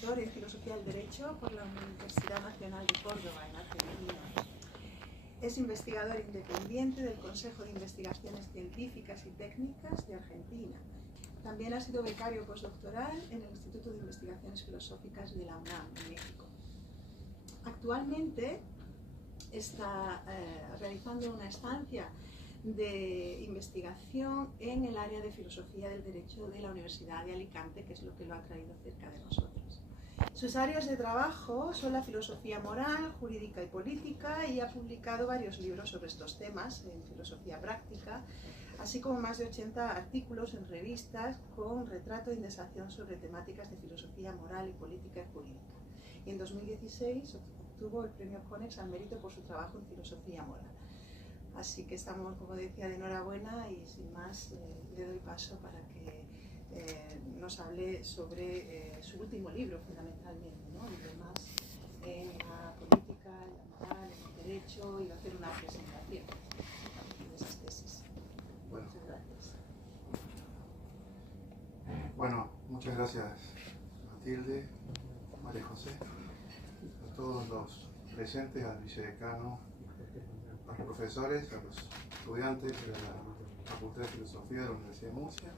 doctor en Filosofía del Derecho por la Universidad Nacional de Córdoba, en Argentina. Es investigador independiente del Consejo de Investigaciones Científicas y Técnicas de Argentina. También ha sido becario postdoctoral en el Instituto de Investigaciones Filosóficas de la UNAM, en México. Actualmente está realizando una estancia de investigación en el área de Filosofía del Derecho de la Universidad de Alicante, que es lo que lo ha traído cerca de nosotros. Sus áreas de trabajo son la filosofía moral, jurídica y política, y ha publicado varios libros sobre estos temas en filosofía práctica, así como más de 80 artículos en revistas con retrato e indexación sobre temáticas de filosofía moral y política y jurídica. Y en 2016 obtuvo el premio Konex al mérito por su trabajo en filosofía moral. Así que estamos, como decía, de enhorabuena, y sin más le doy paso para que nos hable sobre su último libro, fundamentalmente, ¿no? Y demás en la política, en la moral, en el derecho, y va a hacer una presentación de esas tesis. Bueno. Muchas gracias. Bueno, muchas gracias, Matilde, María José, a todos los presentes, al vicedecano, a los profesores, a los estudiantes de la Facultad de Filosofía de la Universidad de Murcia.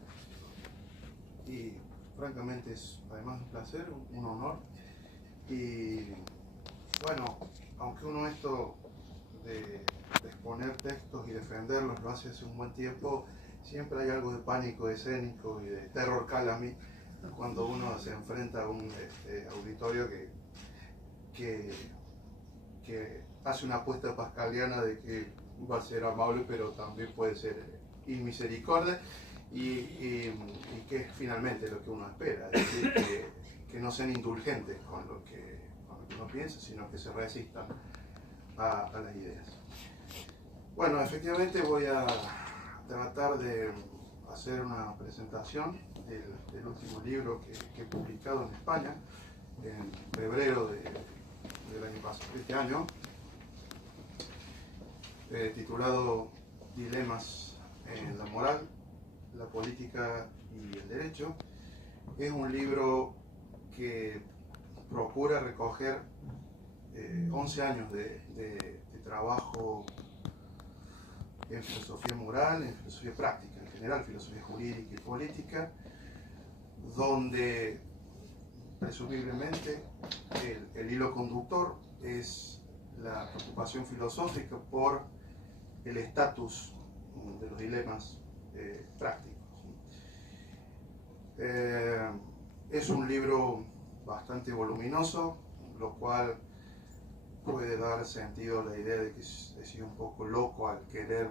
Y francamente es además un placer, un honor. Y bueno, aunque uno esto de exponer textos y defenderlos lo hace hace un buen tiempo, siempre hay algo de pánico escénico y de terror calami cuando uno se enfrenta a un auditorio que hace una apuesta pascaliana de que va a ser amable, pero también puede ser inmisericordia, y que es finalmente lo que uno espera, es decir, que no sean indulgentes con lo que uno piensa, sino que se resistan a las ideas. Bueno, efectivamente voy a tratar de hacer una presentación del último libro que he publicado en España en febrero del año pasado, este año, titulado Dilemas en la moral, la política y el derecho. Es un libro que procura recoger 11 años de trabajo en filosofía moral, en filosofía práctica, en general, filosofía jurídica y política, donde presumiblemente el hilo conductor es la preocupación filosófica por el estatus de los dilemas prácticos. Es un libro bastante voluminoso, lo cual puede dar sentido a la idea de que he sido un poco loco al querer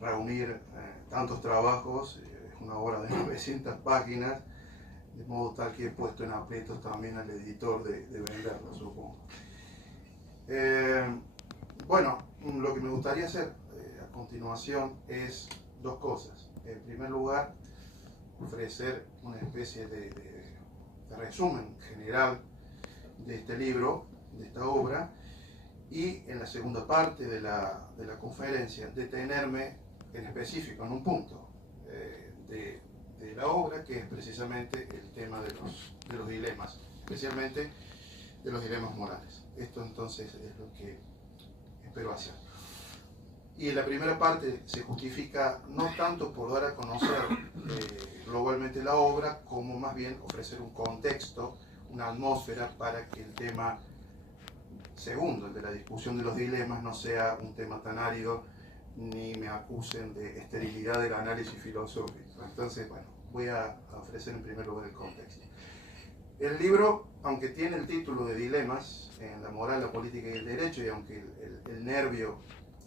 reunir tantos trabajos. Es una obra de 900 páginas, de modo tal que he puesto en aprietos también al editor de venderlo, supongo. Bueno, lo que me gustaría hacer a continuación es dos cosas. En primer lugar, ofrecer una especie de resumen general de este libro, de esta obra, y en la segunda parte de la conferencia detenerme en específico en un punto de la obra, que es precisamente el tema de los dilemas, especialmente de los dilemas morales. Esto entonces es lo que espero hacer. Y en la primera parte se justifica no tanto por dar a conocer globalmente la obra, como más bien ofrecer un contexto, una atmósfera para que el tema segundo, el de la discusión de los dilemas, no sea un tema tan árido ni me acusen de esterilidad del análisis filosófico. Entonces, bueno, voy a ofrecer en primer lugar el contexto. El libro, aunque tiene el título de Dilemas en la moral, la política y el derecho, y aunque el nervio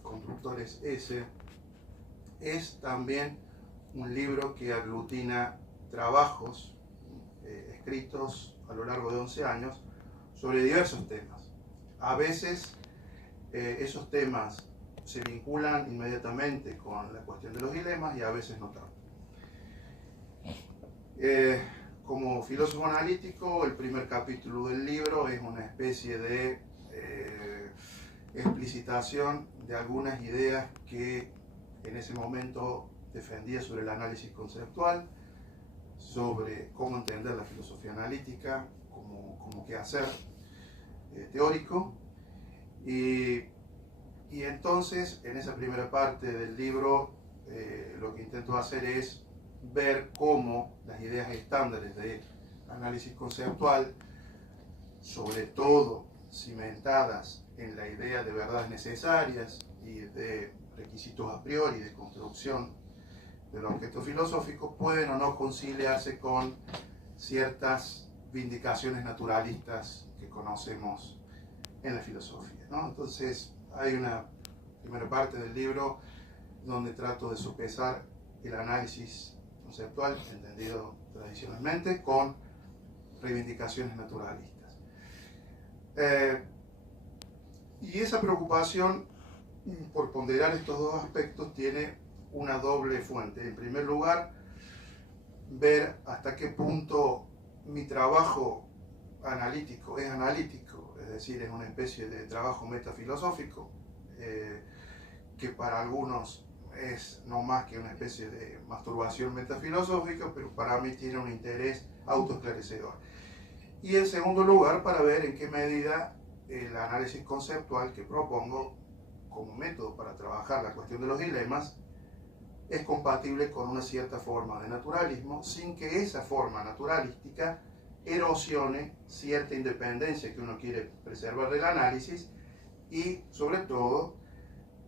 conductor es ese, es también un libro que aglutina trabajos escritos a lo largo de 11 años sobre diversos temas. A veces esos temas se vinculan inmediatamente con la cuestión de los dilemas y a veces no tanto. Como filósofo analítico, el primer capítulo del libro es una especie de explicitación de algunas ideas que en ese momento defendía sobre el análisis conceptual, sobre cómo entender la filosofía analítica, como quehacer teórico. Y entonces, en esa primera parte del libro, lo que intento hacer es ver cómo las ideas estándares de análisis conceptual, sobre todo cimentadas en la idea de verdades necesarias y de requisitos a priori de construcción del objeto filosófico, pueden o no conciliarse con ciertas vindicaciones naturalistas que conocemos en la filosofía, ¿no? Entonces, hay una primera parte del libro donde trato de sopesar el análisis conceptual, entendido tradicionalmente, con reivindicaciones naturalistas. Y esa preocupación por ponderar estos dos aspectos tiene una doble fuente. En primer lugar, ver hasta qué punto mi trabajo analítico, es decir, es una especie de trabajo metafilosófico, que para algunos es no más que una especie de masturbación metafilosófica, pero para mí tiene un interés autoesclarecedor. Y en segundo lugar, para ver en qué medida el análisis conceptual que propongo como método para trabajar la cuestión de los dilemas es compatible con una cierta forma de naturalismo, sin que esa forma naturalística erosione cierta independencia que uno quiere preservar del análisis y, sobre todo,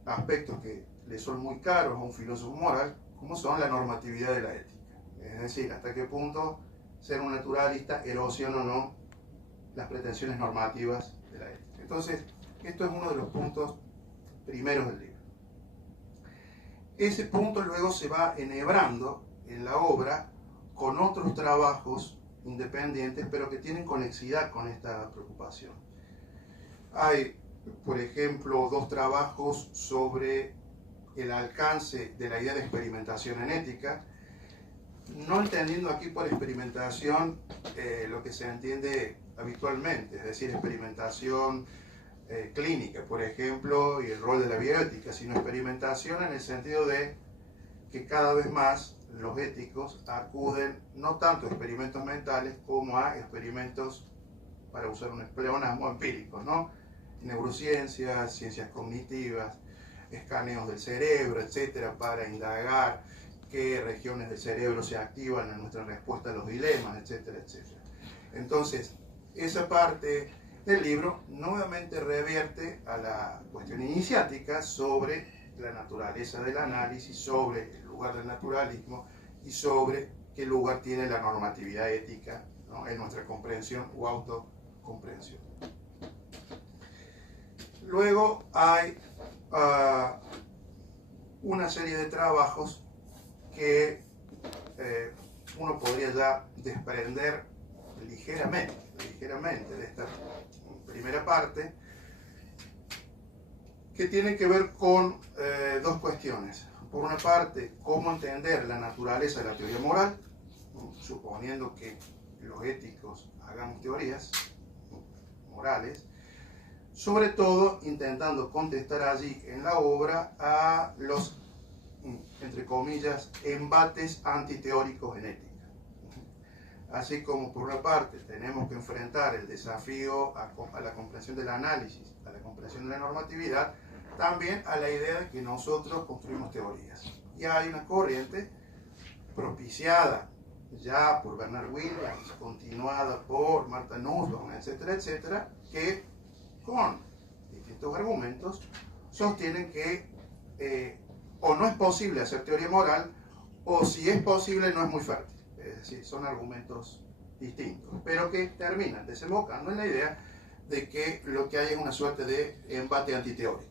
aspectos que le son muy caros a un filósofo moral, como son la normatividad de la ética. Es decir, hasta qué punto ser un naturalista erosiona o no las pretensiones normativas de la ética. Entonces, esto es uno de los puntos primeros del libro. Ese punto luego se va enhebrando en la obra con otros trabajos independientes, pero que tienen conexidad con esta preocupación. Hay, por ejemplo, dos trabajos sobre el alcance de la idea de experimentación en ética, no entendiendo aquí por experimentación lo que se entiende habitualmente, es decir, experimentación clínica, por ejemplo, y el rol de la bioética, sino experimentación en el sentido de que cada vez más los éticos acuden no tanto a experimentos mentales como a experimentos, para usar un pleonasmo, empíricos, ¿no? Neurociencias, ciencias cognitivas, escaneos del cerebro, etcétera, para indagar qué regiones del cerebro se activan en nuestra respuesta a los dilemas, etcétera, etcétera. Entonces, esa parte del libro nuevamente revierte a la cuestión iniciática sobre la naturaleza del análisis, sobre el lugar del naturalismo y sobre qué lugar tiene la normatividad ética, ¿no?, en nuestra comprensión o autocomprensión. Luego hay una serie de trabajos que uno podría ya desprender ligeramente de esta primera parte, que tienen que ver con dos cuestiones. Por una parte, cómo entender la naturaleza de la teoría moral, suponiendo que los éticos hagamos teorías morales, sobre todo intentando contestar allí en la obra a los, entre comillas, embates antiteóricos en ética. Así como por una parte tenemos que enfrentar el desafío a la comprensión del análisis, a la comprensión de la normatividad, también a la idea de que nosotros construimos teorías. Y hay una corriente propiciada ya por Bernard Williams, continuada por Martha Nussbaum, etcétera, etcétera, que con distintos argumentos sostienen que o no es posible hacer teoría moral, o si es posible no es muy fértil. Es decir, son argumentos distintos, pero que terminan desembocando en la idea de que lo que hay es una suerte de embate antiteórico,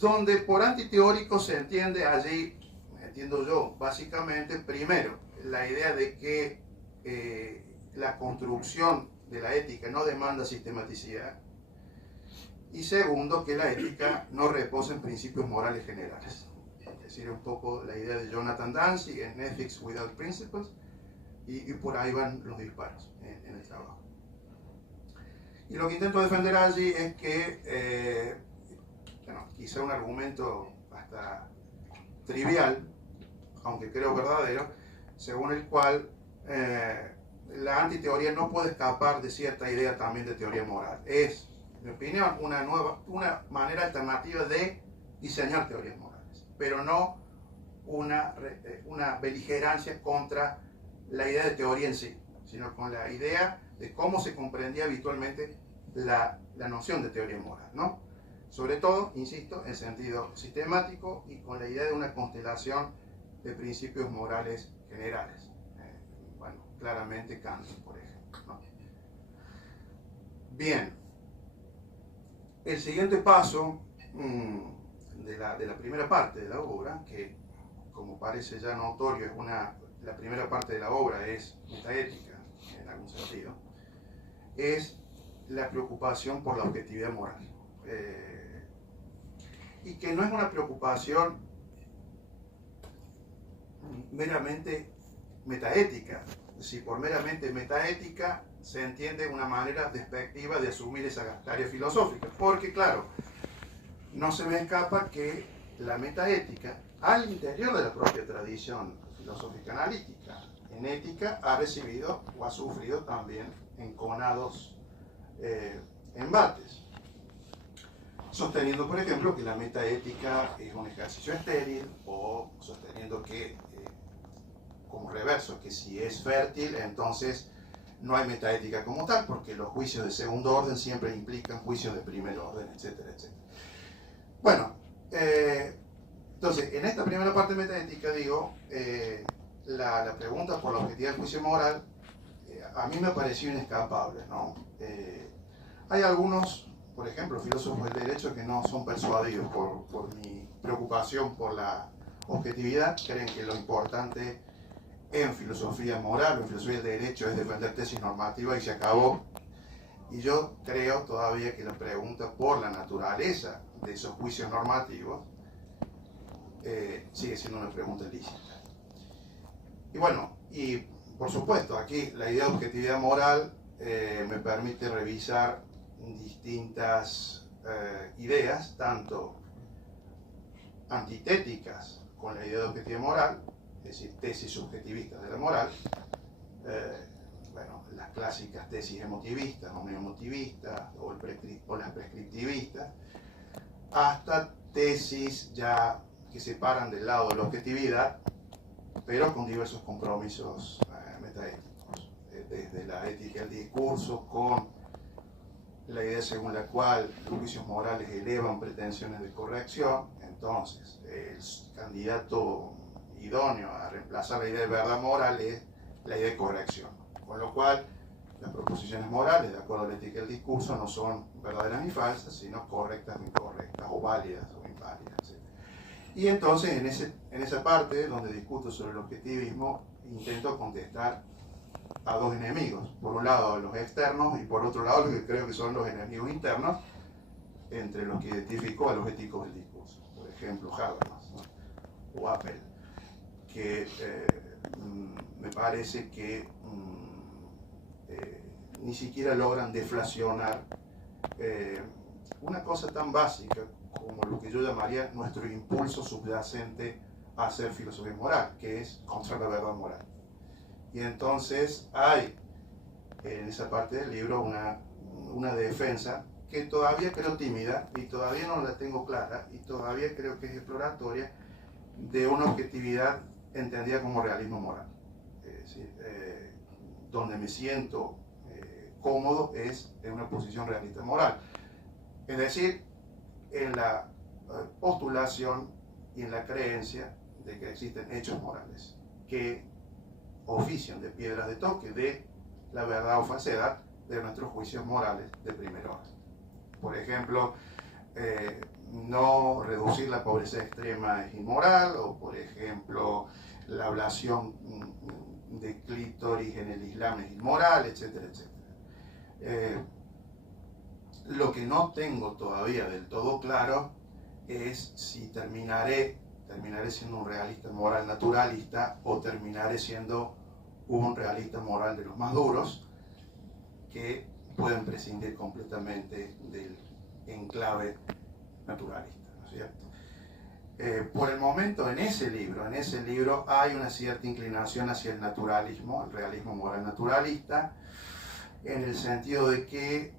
donde por antiteórico se entiende allí, entiendo yo, básicamente, primero, la idea de que la construcción de la ética no demanda sistematicidad, y segundo, que la ética no reposa en principios morales generales. Es decir, un poco la idea de Jonathan Danzig en Ethics Without Principles, y por ahí van los disparos en el trabajo. Y lo que intento defender allí es que, bueno, quizá un argumento hasta trivial, aunque creo verdadero, según el cual la antiteoría no puede escapar de cierta idea también de teoría moral. Es, en mi opinión, una manera alternativa de diseñar teorías morales, pero no una beligerancia contra la idea de teoría en sí, sino con la idea de cómo se comprendía habitualmente la noción de teoría moral, ¿no? Sobre todo, insisto, en sentido sistemático y con la idea de una constelación de principios morales generales. Bueno, claramente Kant, por ejemplo, ¿no? Bien, el siguiente paso de la primera parte de la obra, que como parece ya notorio, la primera parte de la obra es metaética, en algún sentido, es la preocupación por la objetividad moral. Y que no es una preocupación meramente metaética. Si por meramente metaética se entiende una manera despectiva de asumir esa tarea filosófica, porque claro, no se me escapa que la metaética, al interior de la propia tradición filosófica analítica, en ética ha recibido o ha sufrido también enconados embates, sosteniendo, por ejemplo, que la metaética es un ejercicio estéril, o sosteniendo que, como reverso, que si es fértil, entonces no hay metaética como tal, porque los juicios de segundo orden siempre implican juicios de primer orden, etcétera, etcétera. Bueno, entonces, en esta primera parte metaética, digo, la pregunta por la objetividad del juicio moral, a mí me pareció inescapable, ¿no? Hay algunos, por ejemplo, filósofos del derecho que no son persuadidos por mi preocupación por la objetividad, creen que lo importante en filosofía moral o en filosofía del derecho es defender tesis normativas y se acabó. Y yo creo todavía que la pregunta por la naturaleza de esos juicios normativos sigue siendo una pregunta lícita. Y bueno, y por supuesto, aquí la idea de objetividad moral me permite revisar distintas ideas, tanto antitéticas con la idea de objetividad moral, es decir, tesis subjetivistas de la moral, bueno, las clásicas tesis emotivistas, o neoemotivistas, o las prescriptivistas, hasta tesis ya que se paran del lado de la objetividad, pero con diversos compromisos metaéticos, desde la ética del discurso, con la idea según la cual los juicios morales elevan pretensiones de corrección. Entonces, el candidato idóneo a reemplazar la idea de verdad moral es la idea de corrección, con lo cual las proposiciones morales, de acuerdo a la ética del discurso, no son verdaderas ni falsas, sino correctas o incorrectas, o válidas o inválidas, etc. Y entonces, en esa parte donde discuto sobre el objetivismo, intento contestar a dos enemigos. Por un lado, los externos, y por otro lado, los que creo que son los enemigos internos, entre los que identifico a los éticos del discurso. Por ejemplo, Habermas, ¿no? O Apple, que me parece que ni siquiera logran deflacionar una cosa tan básica como lo que yo llamaría nuestro impulso subyacente a hacer filosofía moral, que es contra la verdad moral. Y entonces hay en esa parte del libro una defensa que todavía creo tímida y todavía no la tengo clara y todavía creo que es exploratoria, de una objetividad entendida como realismo moral. Es decir, donde me siento cómodo es en una posición realista moral. Es decir, en la postulación y en la creencia de que existen hechos morales que ofician de piedras de toque de la verdad o falsedad de nuestros juicios morales de primer orden. Por ejemplo, no reducir la pobreza extrema es inmoral, o por ejemplo, la ablación de clítoris en el Islam es inmoral, etcétera, etcétera. Lo que no tengo todavía del todo claro es si terminaré siendo un realista moral naturalista o terminaré siendo un realista moral de los más duros que pueden prescindir completamente del enclave naturalista, ¿no es cierto? por el momento en ese libro hay una cierta inclinación hacia el naturalismo, el realismo moral naturalista, en el sentido de que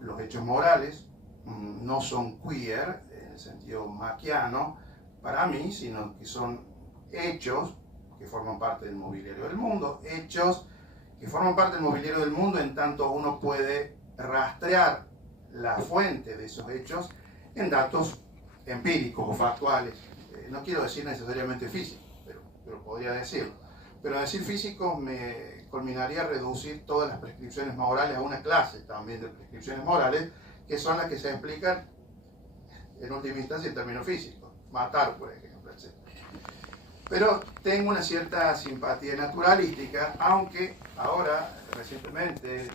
los hechos morales no son queer, en el sentido maquiano, para mí, sino que son hechos que forman parte del mobiliario del mundo, hechos que forman parte del mobiliario del mundo en tanto uno puede rastrear la fuente de esos hechos en datos empíricos o factuales. No quiero decir necesariamente físicos, pero podría decirlo. Pero decir físicos me culminaría a reducir todas las prescripciones morales a una clase también de prescripciones morales, que son las que se explican en última instancia en términos físicos. Matar, por ejemplo, etc. Pero tengo una cierta simpatía naturalística, aunque ahora, recientemente,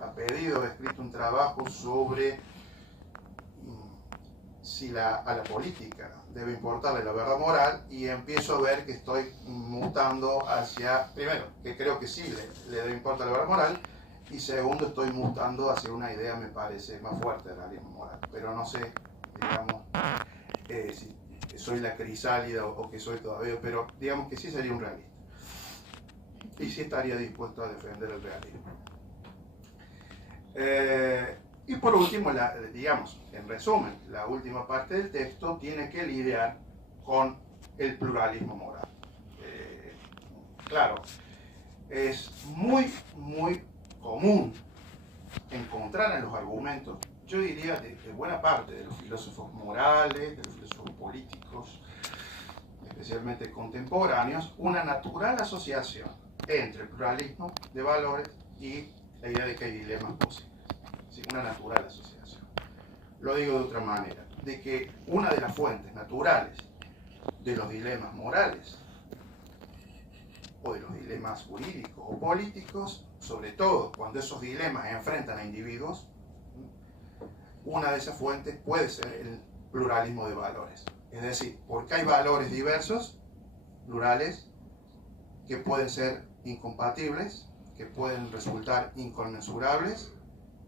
a pedido, he escrito un trabajo sobre si a la política debe importarle la verdad moral, y empiezo a ver que estoy mutando hacia, primero, que creo que sí le debe importar la verdad moral, y segundo, estoy mutando hacia una idea, me parece, más fuerte del realismo moral. Pero no sé, digamos, si soy la crisálida o que soy todavía, pero digamos que sí sería un realista. Y sí estaría dispuesto a defender el realismo. Y por último, digamos, en resumen, la última parte del texto tiene que lidiar con el pluralismo moral. Claro, es muy común encontrar en los argumentos, yo diría de buena parte de los filósofos morales, de los filósofos políticos, especialmente contemporáneos, una natural asociación entre el pluralismo de valores y la idea de que hay dilemas posibles. Sí, una natural asociación. Lo digo de otra manera, de que una de las fuentes naturales de los dilemas morales o de los dilemas jurídicos o políticos, sobre todo cuando esos dilemas enfrentan a individuos, una de esas fuentes puede ser el pluralismo de valores. Es decir, porque hay valores diversos, plurales, que pueden ser incompatibles, que pueden resultar inconmensurables,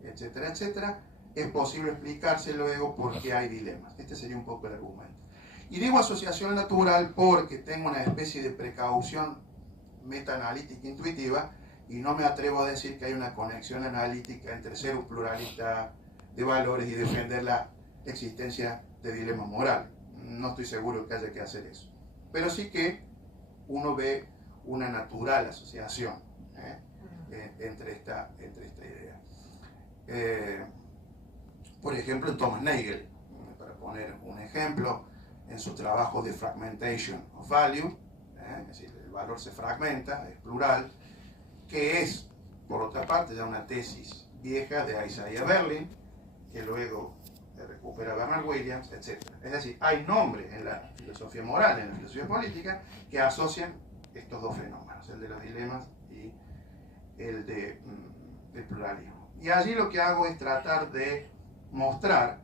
etcétera, etcétera, es posible explicarse luego por qué hay dilemas. Este sería un poco el argumento. Y digo asociación natural porque tengo una especie de precaución metaanalítica intuitiva y no me atrevo a decir que hay una conexión analítica entre ser un pluralista de valores y defender la existencia de dilemas morales. No estoy seguro que haya que hacer eso. Pero sí que uno ve una natural asociación entre esta idea. Por ejemplo, en Thomas Nagel, para poner un ejemplo, en su trabajo de Fragmentation of Value, es decir, el valor se fragmenta, es plural, que es, por otra parte, ya una tesis vieja de Isaiah Berlin, que luego recupera Bernard Williams, etc. Es decir, hay nombres en la filosofía moral, en la filosofía política, que asocian estos dos fenómenos, el de los dilemas y el del pluralismo. Y allí lo que hago es tratar de mostrar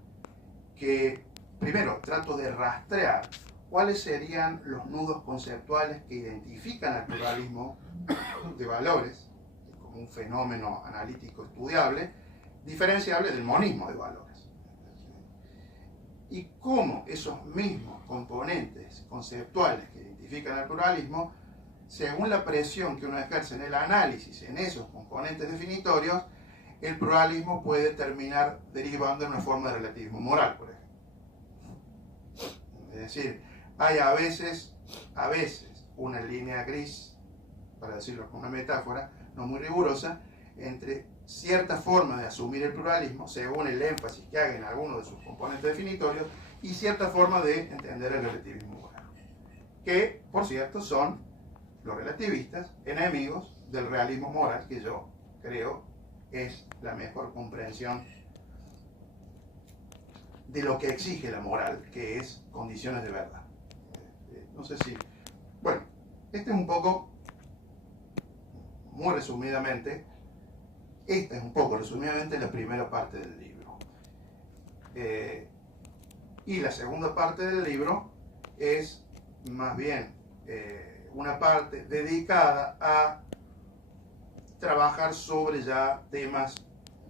que, primero, trato de rastrear cuáles serían los nudos conceptuales que identifican al pluralismo de valores como un fenómeno analítico estudiable, diferenciable del monismo de valores. Y cómo esos mismos componentes conceptuales que identifican al pluralismo, según la presión que uno ejerce en el análisis en esos componentes definitorios, el pluralismo puede terminar derivando en una forma de relativismo moral, por ejemplo. Es decir, hay a veces una línea gris, para decirlo con una metáfora no muy rigurosa, entre cierta forma de asumir el pluralismo, según el énfasis que haga en alguno de sus componentes definitorios, y cierta forma de entender el relativismo moral, que, por cierto, son los relativistas enemigos del realismo moral, que yo creo es la mejor comprensión de lo que exige la moral, que es condiciones de verdad. No sé si... Bueno, este es un poco, muy resumidamente, esta es un poco resumidamente la primera parte del libro. Y la segunda parte del libro es más bien una parte dedicada a trabajar sobre ya temas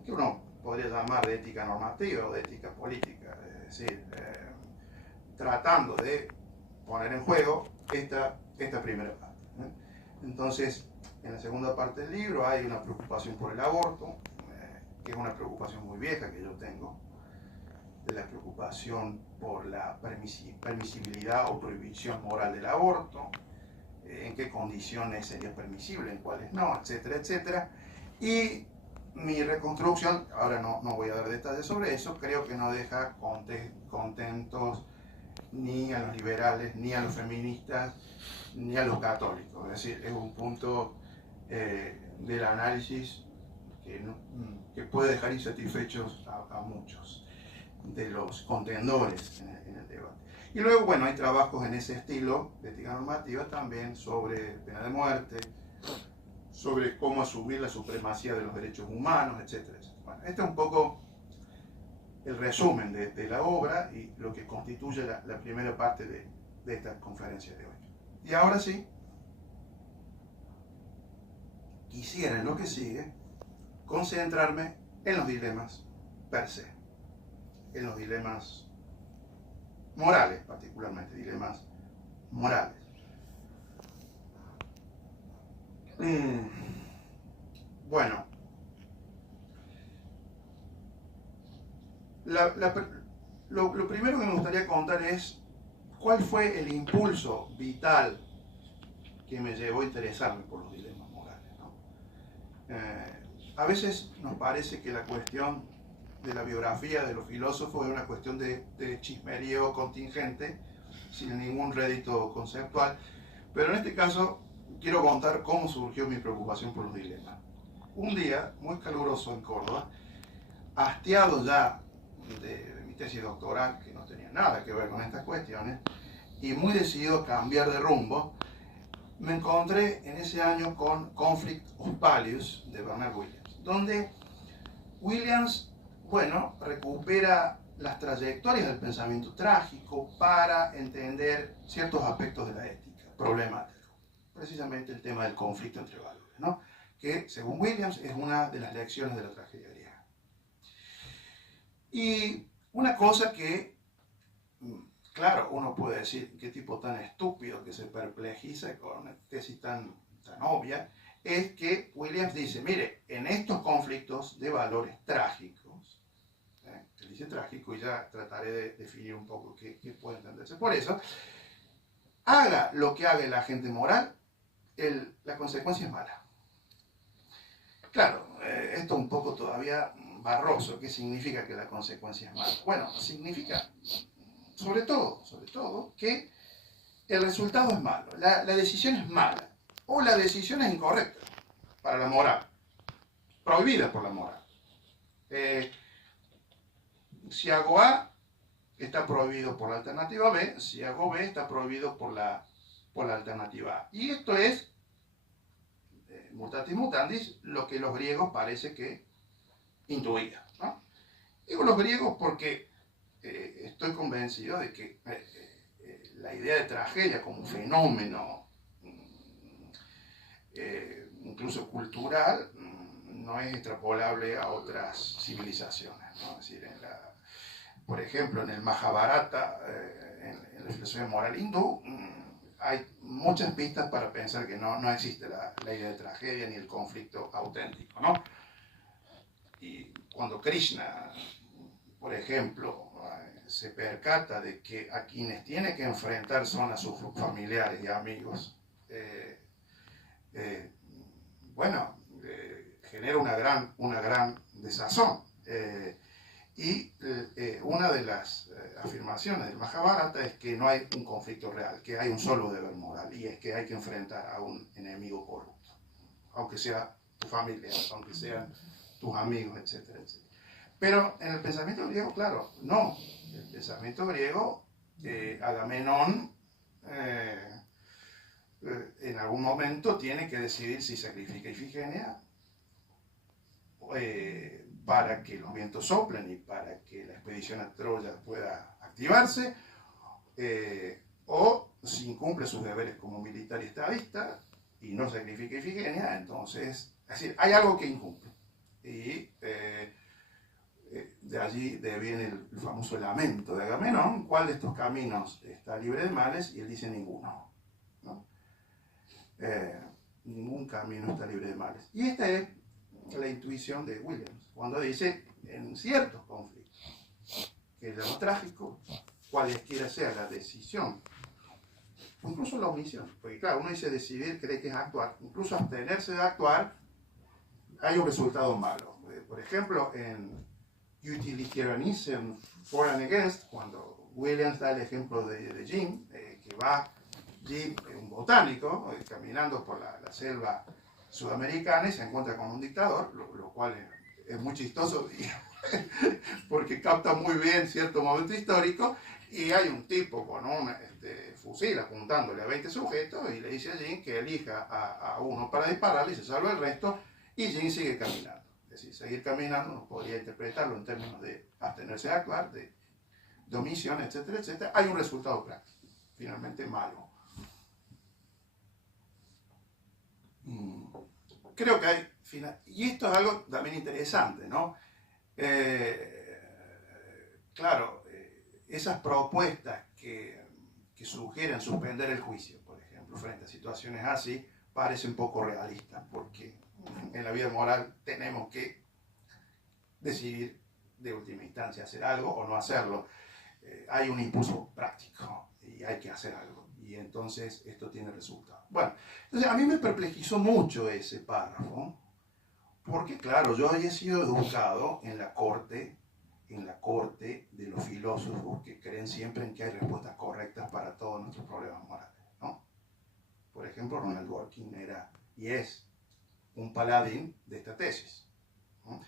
que uno podría llamar de ética normativa o de ética política, es decir, tratando de poner en juego esta primera parte, ¿eh? Entonces, en la segunda parte del libro hay una preocupación por el aborto, que es una preocupación muy vieja que yo tengo, de la preocupación por la permisibilidad o prohibición moral del aborto, en qué condiciones sería permisible, en cuáles no, etcétera, etcétera. Y mi reconstrucción, ahora no voy a dar detalles sobre eso, creo que no deja contentos ni a los liberales, ni a los feministas, ni a los católicos. Es decir, es un punto del análisis que puede dejar insatisfechos a muchos de los contendores en el debate. Y luego, bueno, hay trabajos en ese estilo de ética normativa también sobre pena de muerte, sobre cómo asumir la supremacía de los derechos humanos, etcétera, etcétera. Bueno, este es un poco el resumen de la obra y lo que constituye la primera parte de esta conferencia de hoy. Y ahora sí, quisiera en lo que sigue concentrarme en los dilemas per se, en los dilemas morales, particularmente dilemas morales. Bueno, lo primero que me gustaría contar es cuál fue el impulso vital que me llevó a interesarme por los dilemas morales, ¿no? A veces nos parece que la cuestión de la biografía de los filósofos es una cuestión de chismerío contingente, sin ningún rédito conceptual, pero en este caso quiero contar cómo surgió mi preocupación por los dilemas. Un día, muy caluroso en Córdoba, hastiado ya de mi tesis doctoral, que no tenía nada que ver con estas cuestiones, y muy decidido a cambiar de rumbo, me encontré en ese año con Conflict of Values de Bernard Williams, donde Williams, bueno, recupera las trayectorias del pensamiento trágico para entender ciertos aspectos de la ética problemáticos. Precisamente el tema del conflicto entre valores, ¿no? Que según Williams es una de las lecciones de la tragedia griega. Y una cosa que, claro, uno puede decir, qué tipo tan estúpido que se perplejiza con una tesis tan obvia, es que Williams dice, mire, en estos conflictos de valores trágicos, él dice trágico y ya trataré de definir un poco qué puede entenderse por eso, haga lo que haga el agente moral, la consecuencia es mala. Claro, esto es un poco todavía barroso. ¿Qué significa que la consecuencia es mala? Bueno, significa, sobre todo, que el resultado es malo, la decisión es mala, o la decisión es incorrecta para la moral, prohibida por la moral. Si hago A, está prohibido por la alternativa B, si hago B, está prohibido por la alternativa A. Y esto es, mutatis mutandis, lo que los griegos parece que intuían, ¿no? Digo los griegos porque estoy convencido de que la idea de tragedia como fenómeno, incluso cultural, no es extrapolable a otras civilizaciones, ¿no? Es decir, por ejemplo, en el Mahabharata, en la filosofía moral hindú, hay muchas pistas para pensar que no existe la idea de tragedia ni el conflicto auténtico, ¿no? Y cuando Krishna, por ejemplo, se percata de que a quienes tiene que enfrentar son a sus familiares y amigos, genera una gran desazón. Y una de las afirmaciones del Mahabharata es que no hay un conflicto real, que hay un solo deber moral, y es que hay que enfrentar a un enemigo corrupto, aunque sea tu familia, aunque sean tus amigos, etcétera, etcétera. Pero en el pensamiento griego, claro, no. El pensamiento griego, Agamenón, en algún momento tiene que decidir si sacrifica Ifigenia para que los vientos soplen y para que la expedición a Troya pueda activarse, o si incumple sus deberes como militar y estadista y no sacrifica Ifigenia, entonces, es decir, hay algo que incumple. Y de allí viene el famoso lamento de Agamenón: ¿cuál de estos caminos está libre de males? Y él dice: ninguno, ¿no? Ningún camino está libre de males. Y esta es la intuición de Williams, cuando dice, en ciertos conflictos, que es lo trágico, cualesquiera sea la decisión, incluso la omisión, porque claro, uno dice decidir, cree que es actuar, incluso abstenerse de actuar, hay un resultado malo. Por ejemplo, en Utilitarianism for and Against, cuando Williams da el ejemplo de Jim, que va Jim, un botánico, caminando por la selva sudamericana y se encuentra con un dictador, lo cual es muy chistoso porque capta muy bien cierto momento histórico, y hay un tipo con un fusil apuntándole a 20 sujetos y le dice a Jim que elija a uno para dispararle y se salva el resto, y Jim sigue caminando. Es decir, seguir caminando uno podría interpretarlo en términos de abstenerse de actuar, de omisión, etcétera, etcétera. Hay un resultado práctico, finalmente malo. Creo que hay, y esto es algo también interesante, ¿no? Claro, esas propuestas que sugieren suspender el juicio, por ejemplo, frente a situaciones así, parecen poco realistas, porque en la vida moral tenemos que decidir de última instancia hacer algo o no hacerlo. Hay un impulso práctico y hay que hacer algo, y entonces esto tiene resultados. Bueno, entonces a mí me perplejizó mucho ese párrafo, porque claro, yo había sido educado en la corte de los filósofos que creen siempre en que hay respuestas correctas para todos nuestros problemas morales, ¿no? Por ejemplo, Ronald Dworkin era y es un paladín de esta tesis, ¿no?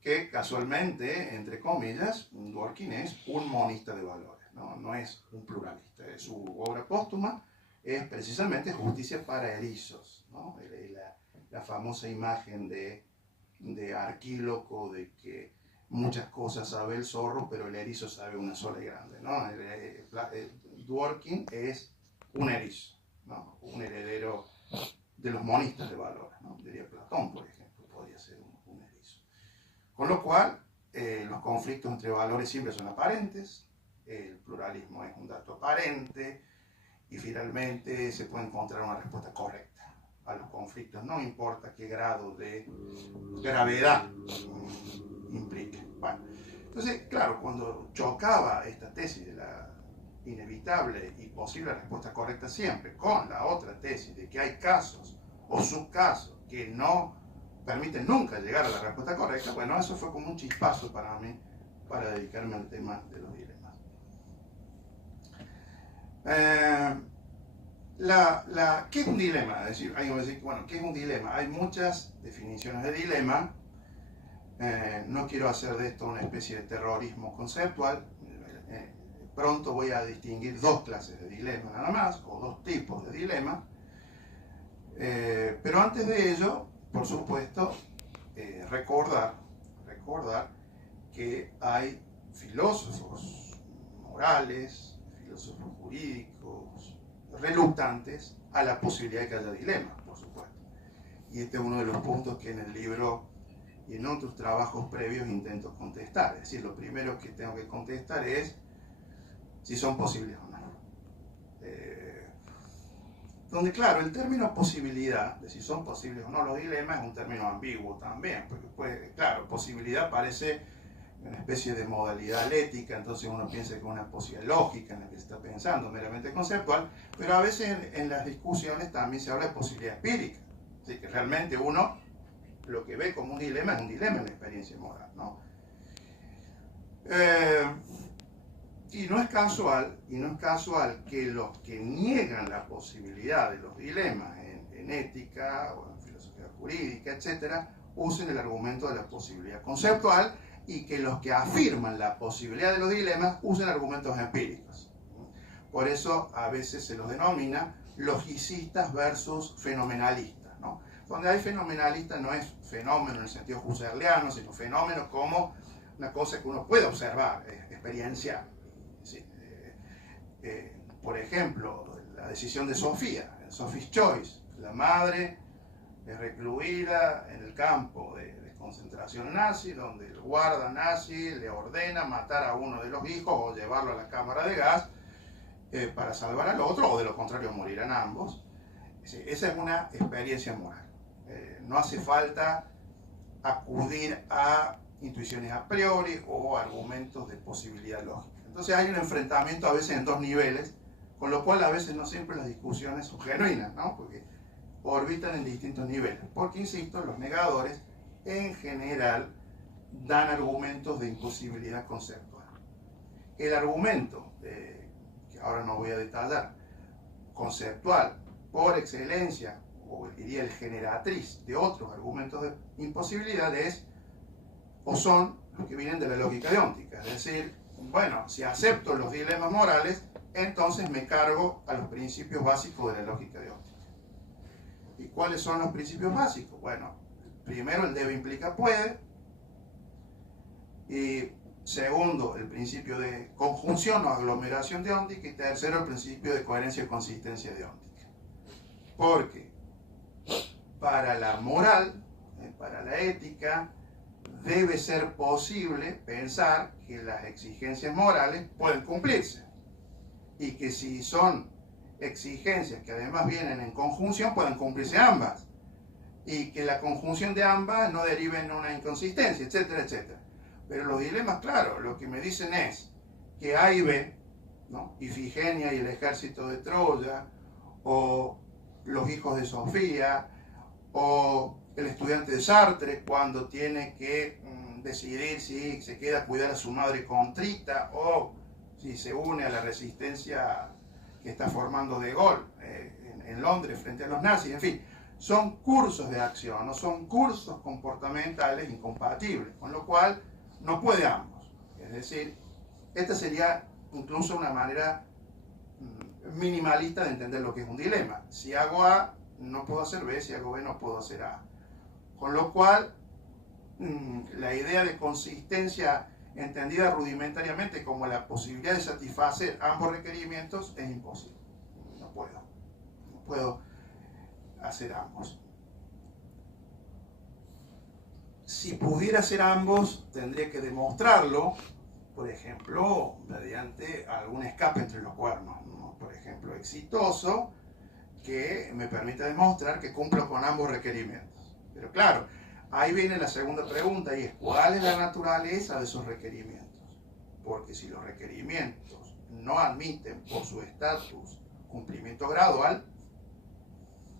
Que casualmente, entre comillas, Dworkin es un monista de valores, no es un pluralista. Su obra póstuma es precisamente Justicia para erizos, ¿no? La famosa imagen de Arquíloco, de que muchas cosas sabe el zorro, pero el erizo sabe una sola y grande, ¿no? Dworkin es un erizo, ¿no? Un heredero de los monistas de valores, ¿no? Diría Platón, por ejemplo, podría ser un erizo. Con lo cual, los conflictos entre valores siempre son aparentes, el pluralismo es un dato aparente, y finalmente se puede encontrar una respuesta correcta a los conflictos, no importa qué grado de gravedad implique. Bueno, entonces, claro, cuando chocaba esta tesis de la inevitable y posible respuesta correcta siempre con la otra tesis de que hay casos o subcasos que no permiten nunca llegar a la respuesta correcta, bueno, eso fue como un chispazo para mí para dedicarme al tema de los dilemas. ¿Qué es un dilema? Es decir, hay que decir, bueno, ¿qué es un dilema? Hay muchas definiciones de dilema. No quiero hacer de esto una especie de terrorismo conceptual. Pronto voy a distinguir dos clases de dilema nada más, o dos tipos de dilema. Pero antes de ello, por supuesto, recordar que hay filósofos morales, filósofos jurídicos, reluctantes a la posibilidad de que haya dilemas, por supuesto. Y este es uno de los puntos que en el libro y en otros trabajos previos intento contestar. Es decir, lo primero que tengo que contestar es si son posibles o no. Donde, claro, el término posibilidad, de si son posibles o no los dilemas, es un término ambiguo también, porque, pues, claro, posibilidad parece una especie de modalidad ética, entonces uno piensa que es una posibilidad lógica en la que se está pensando, meramente conceptual, pero a veces en las discusiones también se habla de posibilidad empírica, así que realmente uno lo que ve como un dilema es un dilema en la experiencia moral, ¿no? Y no es casual que los que niegan la posibilidad de los dilemas en ética o en filosofía jurídica, etcétera, usen el argumento de la posibilidad conceptual, y que los que afirman la posibilidad de los dilemas usen argumentos empíricos. Por eso a veces se los denomina logicistas versus fenomenalistas, ¿no? Donde hay fenomenalistas no es fenómeno en el sentido husserliano, sino fenómeno como una cosa que uno puede observar, experiencial. Sí, por ejemplo, la decisión de Sofía, Sophie's Choice, la madre es recluida en el campo de concentración nazi, donde el guarda nazi le ordena matar a uno de los hijos o llevarlo a la cámara de gas para salvar al otro, o de lo contrario morirán ambos. Esa es una experiencia moral. No hace falta acudir a intuiciones a priori o argumentos de posibilidad lógica. Entonces hay un enfrentamiento a veces en dos niveles, con lo cual a veces no siempre las discusiones son genuinas, ¿no? Porque orbitan en distintos niveles. Porque, insisto, los negadores en general dan argumentos de imposibilidad conceptual. El argumento, que ahora no voy a detallar, conceptual, por excelencia, o diría el generatriz de otros argumentos de imposibilidad, es o son los que vienen de la lógica deóntica. Es decir, bueno, si acepto los dilemas morales, entonces me cargo a los principios básicos de la lógica deóntica. ¿Y cuáles son los principios básicos? Bueno, primero, el debe implica puede. Y segundo, el principio de conjunción o aglomeración deóntica. Y tercero, el principio de coherencia y consistencia deóntica. Porque para la moral, para la ética, debe ser posible pensar que las exigencias morales pueden cumplirse. Y que si son exigencias que además vienen en conjunción, pueden cumplirse ambas. Y que la conjunción de ambas no derive en una inconsistencia, etcétera, etcétera. Pero los dilemas, claro, lo que me dicen es que A y B, ¿no? Ifigenia y el ejército de Troya, o los hijos de Sofía, o el estudiante de Sartre cuando tiene que decidir si se queda a cuidar a su madre contrita o si se une a la resistencia que está formando De Gaulle en Londres frente a los nazis. En fin, son cursos de acción, no son cursos comportamentales incompatibles, con lo cual no puede ambos. Es decir, esta sería incluso una manera minimalista de entender lo que es un dilema. Si hago A, no puedo hacer B; si hago B, no puedo hacer A. Con lo cual, la idea de consistencia entendida rudimentariamente como la posibilidad de satisfacer ambos requerimientos es imposible. No puedo hacer ambos. Si pudiera hacer ambos, tendría que demostrarlo, por ejemplo, mediante algún escape entre los cuernos, ¿no? Por ejemplo, exitoso, que me permita demostrar que cumplo con ambos requerimientos. Pero claro, ahí viene la segunda pregunta, y es: ¿cuál es la naturaleza de esos requerimientos? Porque si los requerimientos no admiten por su estatus cumplimiento gradual,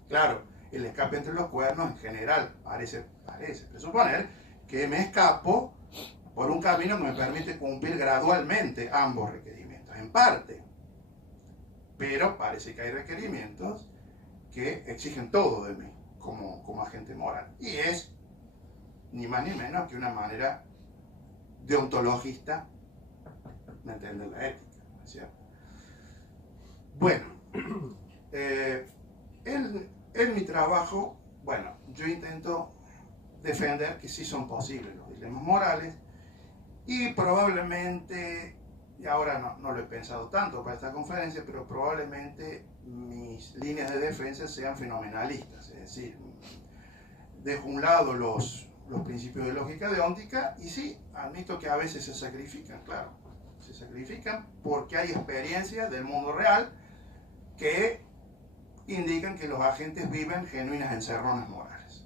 claro, el escape entre los cuernos en general parece presuponer que me escapo por un camino que me permite cumplir gradualmente ambos requerimientos, en parte. Pero parece que hay requerimientos que exigen todo de mí como agente moral. Y es ni más ni menos que una manera deontologista de entender la ética, ¿no es cierto? Bueno, en mi trabajo, bueno, yo intento defender que sí son posibles los dilemas morales, y probablemente, y ahora no lo he pensado tanto para esta conferencia, pero probablemente mis líneas de defensa sean fenomenalistas, es decir, dejo a un lado los principios de lógica deóntica, y sí, admito que a veces se sacrifican, claro, se sacrifican porque hay experiencias del mundo real que indican que los agentes viven genuinas encerronas morales,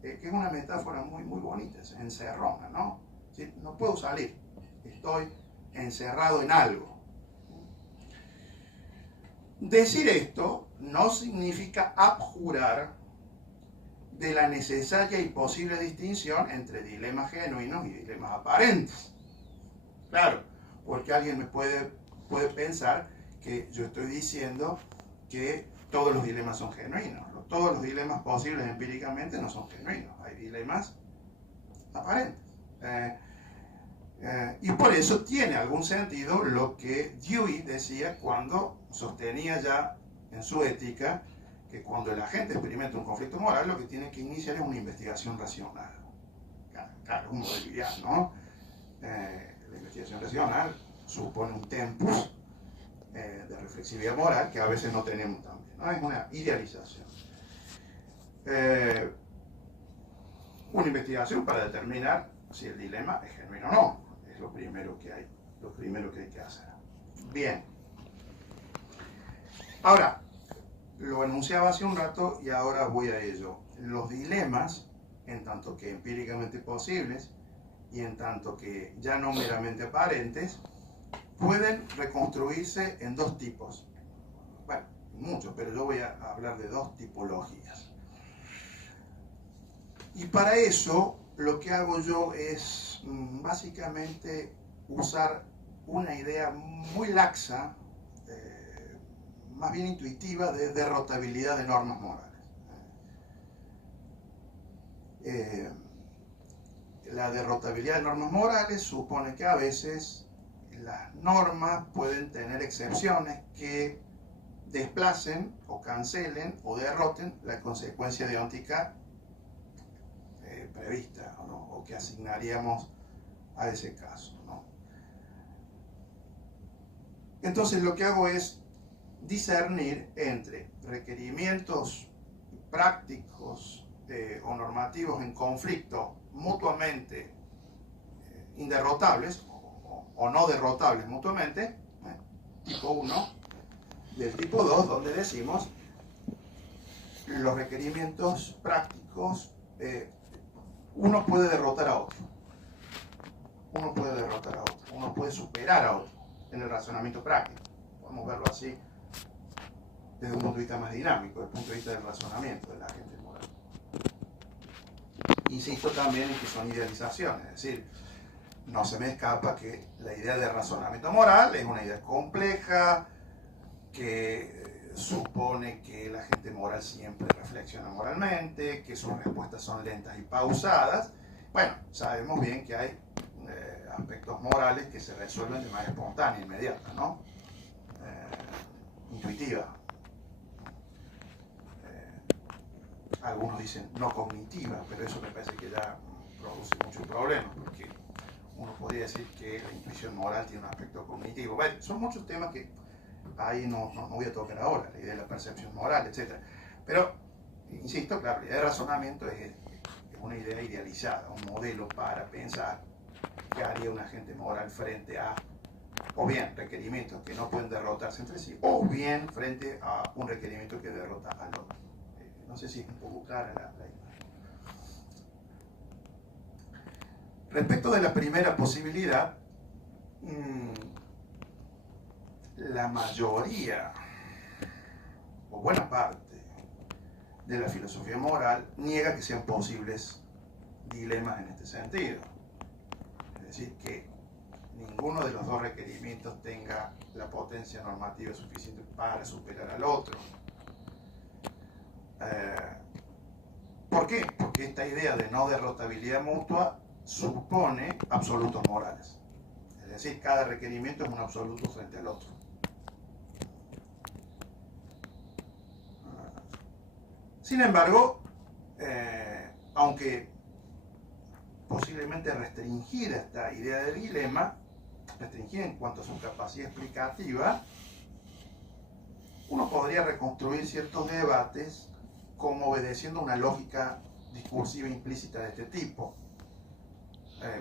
que es una metáfora muy, muy bonita, es encerrona, ¿no? ¿Sí? No puedo salir, estoy encerrado en algo. Decir esto no significa abjurar de la necesaria y posible distinción entre dilemas genuinos y dilemas aparentes. Claro, porque alguien me puede pensar que yo estoy diciendo que todos los dilemas son genuinos. Todos los dilemas posibles empíricamente no son genuinos. Hay dilemas aparentes. Y por eso tiene algún sentido lo que Dewey decía cuando sostenía ya en su ética que cuando el agente experimenta un conflicto moral, lo que tiene que iniciar es una investigación racional. Claro, uno diría, ¿no? La investigación racional supone un tempus de reflexividad moral que a veces no tenemos también, ¿no? Es una idealización. una investigación para determinar si el dilema es genuino o no. Es lo primero que hay que hacer. Bien. Ahora, lo anunciaba hace un rato y ahora voy a ello. Los dilemas, en tanto que empíricamente posibles y en tanto que ya no meramente aparentes, pueden reconstruirse en dos tipos. Bueno, muchos, pero yo voy a hablar de dos tipologías. Y para eso, lo que hago yo es básicamente usar una idea muy laxa, más bien intuitiva, de derrotabilidad de normas morales. La derrotabilidad de normas morales supone que a veces las normas pueden tener excepciones que desplacen o cancelen o derroten la consecuencia deóntica prevista, ¿no? O que asignaríamos a ese caso, ¿no? Entonces lo que hago es discernir entre requerimientos prácticos o normativos en conflicto mutuamente inderrotables o no derrotables mutuamente, tipo 1, del tipo 2, donde decimos los requerimientos prácticos, uno puede derrotar a otro, uno puede superar a otro en el razonamiento práctico. Podemos verlo así desde un punto de vista más dinámico, desde el punto de vista del razonamiento de la gente moral. Insisto también en que son idealizaciones, es decir, no se me escapa que la idea de razonamiento moral es una idea compleja, que supone que la gente moral siempre reflexiona moralmente, que sus respuestas son lentas y pausadas. Bueno, sabemos bien que hay aspectos morales que se resuelven de manera espontánea, inmediata, ¿no? Intuitiva. Algunos dicen no cognitiva, pero eso me parece que ya produce muchos problemas, porque uno podría decir que la intuición moral tiene un aspecto cognitivo. Bueno, son muchos temas que ahí no voy a tocar ahora, la idea de la percepción moral, etc. Pero, insisto, claro, la idea de razonamiento es una idea idealizada, un modelo para pensar qué haría un agente moral frente a, o bien, requerimientos que no pueden derrotarse entre sí, o bien frente a un requerimiento que derrota al otro. No sé si es un poco clara la imagen. Respecto de la primera posibilidad, la mayoría, o buena parte, de la filosofía moral niega que sean posibles dilemas en este sentido. Es decir, que ninguno de los dos requerimientos tenga la potencia normativa suficiente para superar al otro. ¿Por qué? Porque esta idea de no derrotabilidad mutua supone absolutos morales. Es decir, cada requerimiento es un absoluto frente al otro. Sin embargo, aunque posiblemente restringida esta idea de dilema, restringida en cuanto a su capacidad explicativa, uno podría reconstruir ciertos debates como obedeciendo una lógica discursiva implícita de este tipo.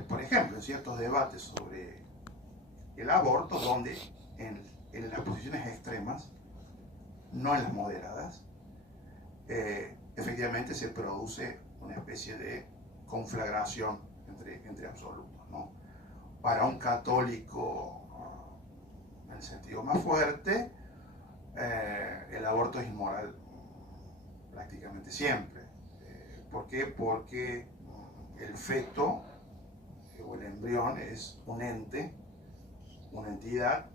Por ejemplo, en ciertos debates sobre el aborto, donde en las posiciones extremas, no en las moderadas, efectivamente se produce una especie de conflagración entre absolutos, ¿no? Para un católico, en el sentido más fuerte, el aborto es inmoral prácticamente siempre. ¿Por qué? Porque el feto o el embrión es un ente, una entidad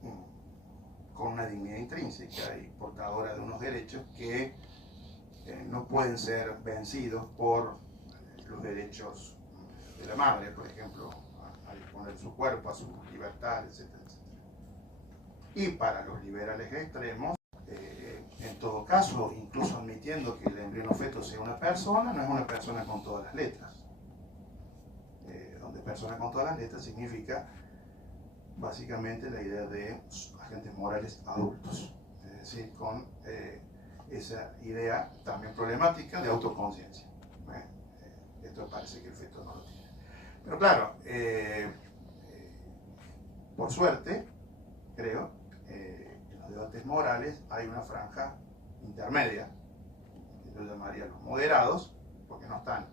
con una dignidad intrínseca y portadora de unos derechos que no pueden ser vencidos por los derechos de la madre, por ejemplo, a disponer de su cuerpo, a su libertad, etcétera, etcétera. Y para los liberales extremos, en todo caso, incluso admitiendo que el embrión feto sea una persona, no es una persona con todas las letras. Donde persona con todas las letras significa básicamente la idea de agentes morales adultos, es decir, con esa idea también problemática de autoconciencia. Esto esto parece que el feto no lo tiene. Pero claro, por suerte, creo, en los debates morales hay una franja intermedia, que yo llamaría los moderados, porque no están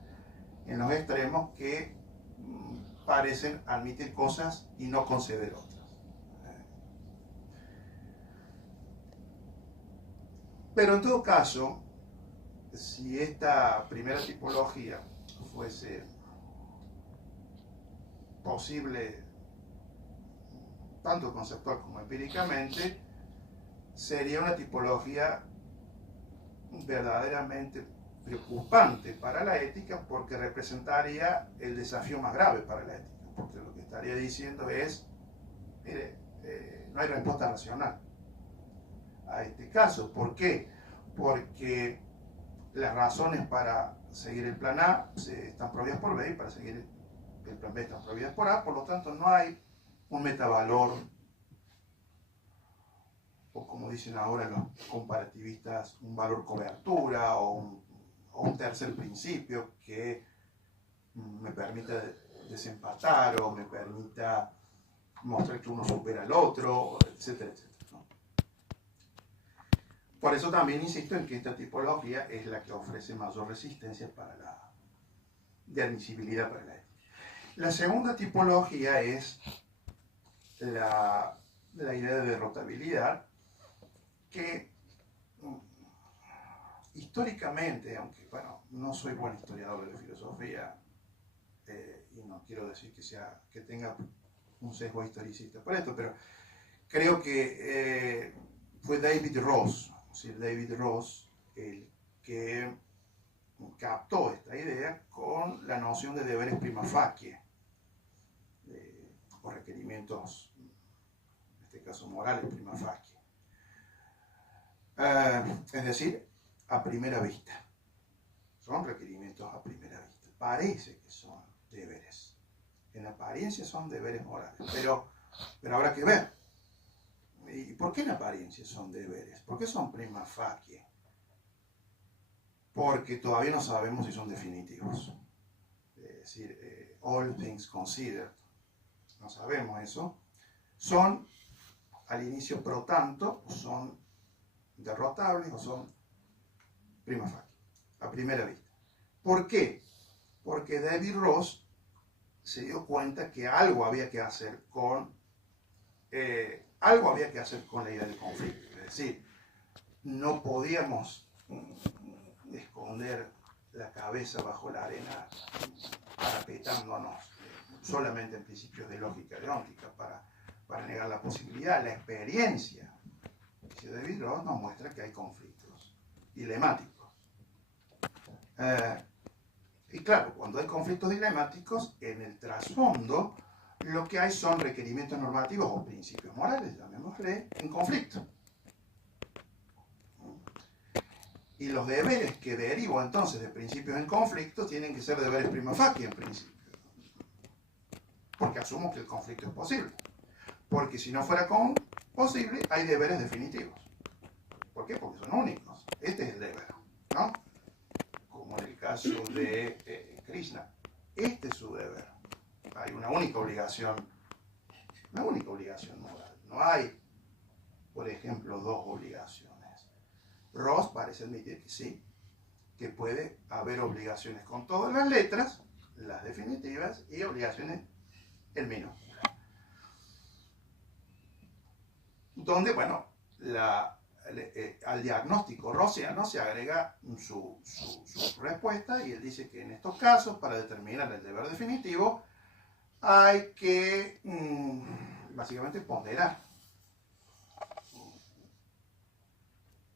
en los extremos, que parecen admitir cosas y no conceder otras. Pero en todo caso, si esta primera tipología fuese posible tanto conceptual como empíricamente, sería una tipología verdaderamente preocupante para la ética, porque representaría el desafío más grave para la ética, porque lo que estaría diciendo es, mire, no hay respuesta racional a este caso. ¿Por qué? Porque las razones para seguir el plan A están prohibidas por B y para seguir el plan B están prohibidas por A, por lo tanto no hay un metavalor, o como dicen ahora los comparativistas, un valor cobertura o un tercer principio que me permita desempatar o me permita mostrar que uno supera al otro, etcétera, etcétera, ¿no? Por eso también insisto en que esta tipología es la que ofrece mayor resistencia para de admisibilidad para la ética. La segunda tipología es la idea de derrotabilidad, que históricamente, aunque bueno, no soy buen historiador de filosofía y no quiero decir que tenga un sesgo historicista por esto, pero creo que fue David Ross el que captó esta idea con la noción de deberes prima facie, o requerimientos, en este caso morales prima facie. Es decir, a primera vista. Son requerimientos a primera vista. Parece que son deberes. En apariencia son deberes morales, pero habrá que ver. ¿Y por qué en apariencia son deberes? ¿Por qué son prima facie? Porque todavía no sabemos si son definitivos. Es decir, all things considered. No sabemos eso. Son, al inicio, pro tanto, son derrotables o son prima facie, a primera vista. ¿Por qué? Porque David Ross se dio cuenta que algo había que hacer con la idea del conflicto. Es decir, no podíamos esconder la cabeza bajo la arena parapetándonos solamente en principios de lógica deóntica para negar la posibilidad. La experiencia, dice David Ross, nos muestra que hay conflictos dilemáticos. Y claro, cuando hay conflictos dilemáticos, en el trasfondo lo que hay son requerimientos normativos o principios morales, llamémosle, en conflicto. Y los deberes que derivo entonces de principios en conflicto tienen que ser deberes prima facie en principio. Porque asumo que el conflicto es posible. Porque si no fuera posible, hay deberes definitivos. ¿Por qué? Porque son únicos. Este es el deber, ¿no? Como en el caso de Krishna. Este es su deber. Hay una única obligación moral. No hay, por ejemplo, dos obligaciones. Ross parece admitir que sí, que puede haber obligaciones con todas las letras, las definitivas, y obligaciones en minúscula. Donde, bueno, al diagnóstico rossiano se agrega su respuesta, y él dice que en estos casos, para determinar el deber definitivo, hay que básicamente ponderar,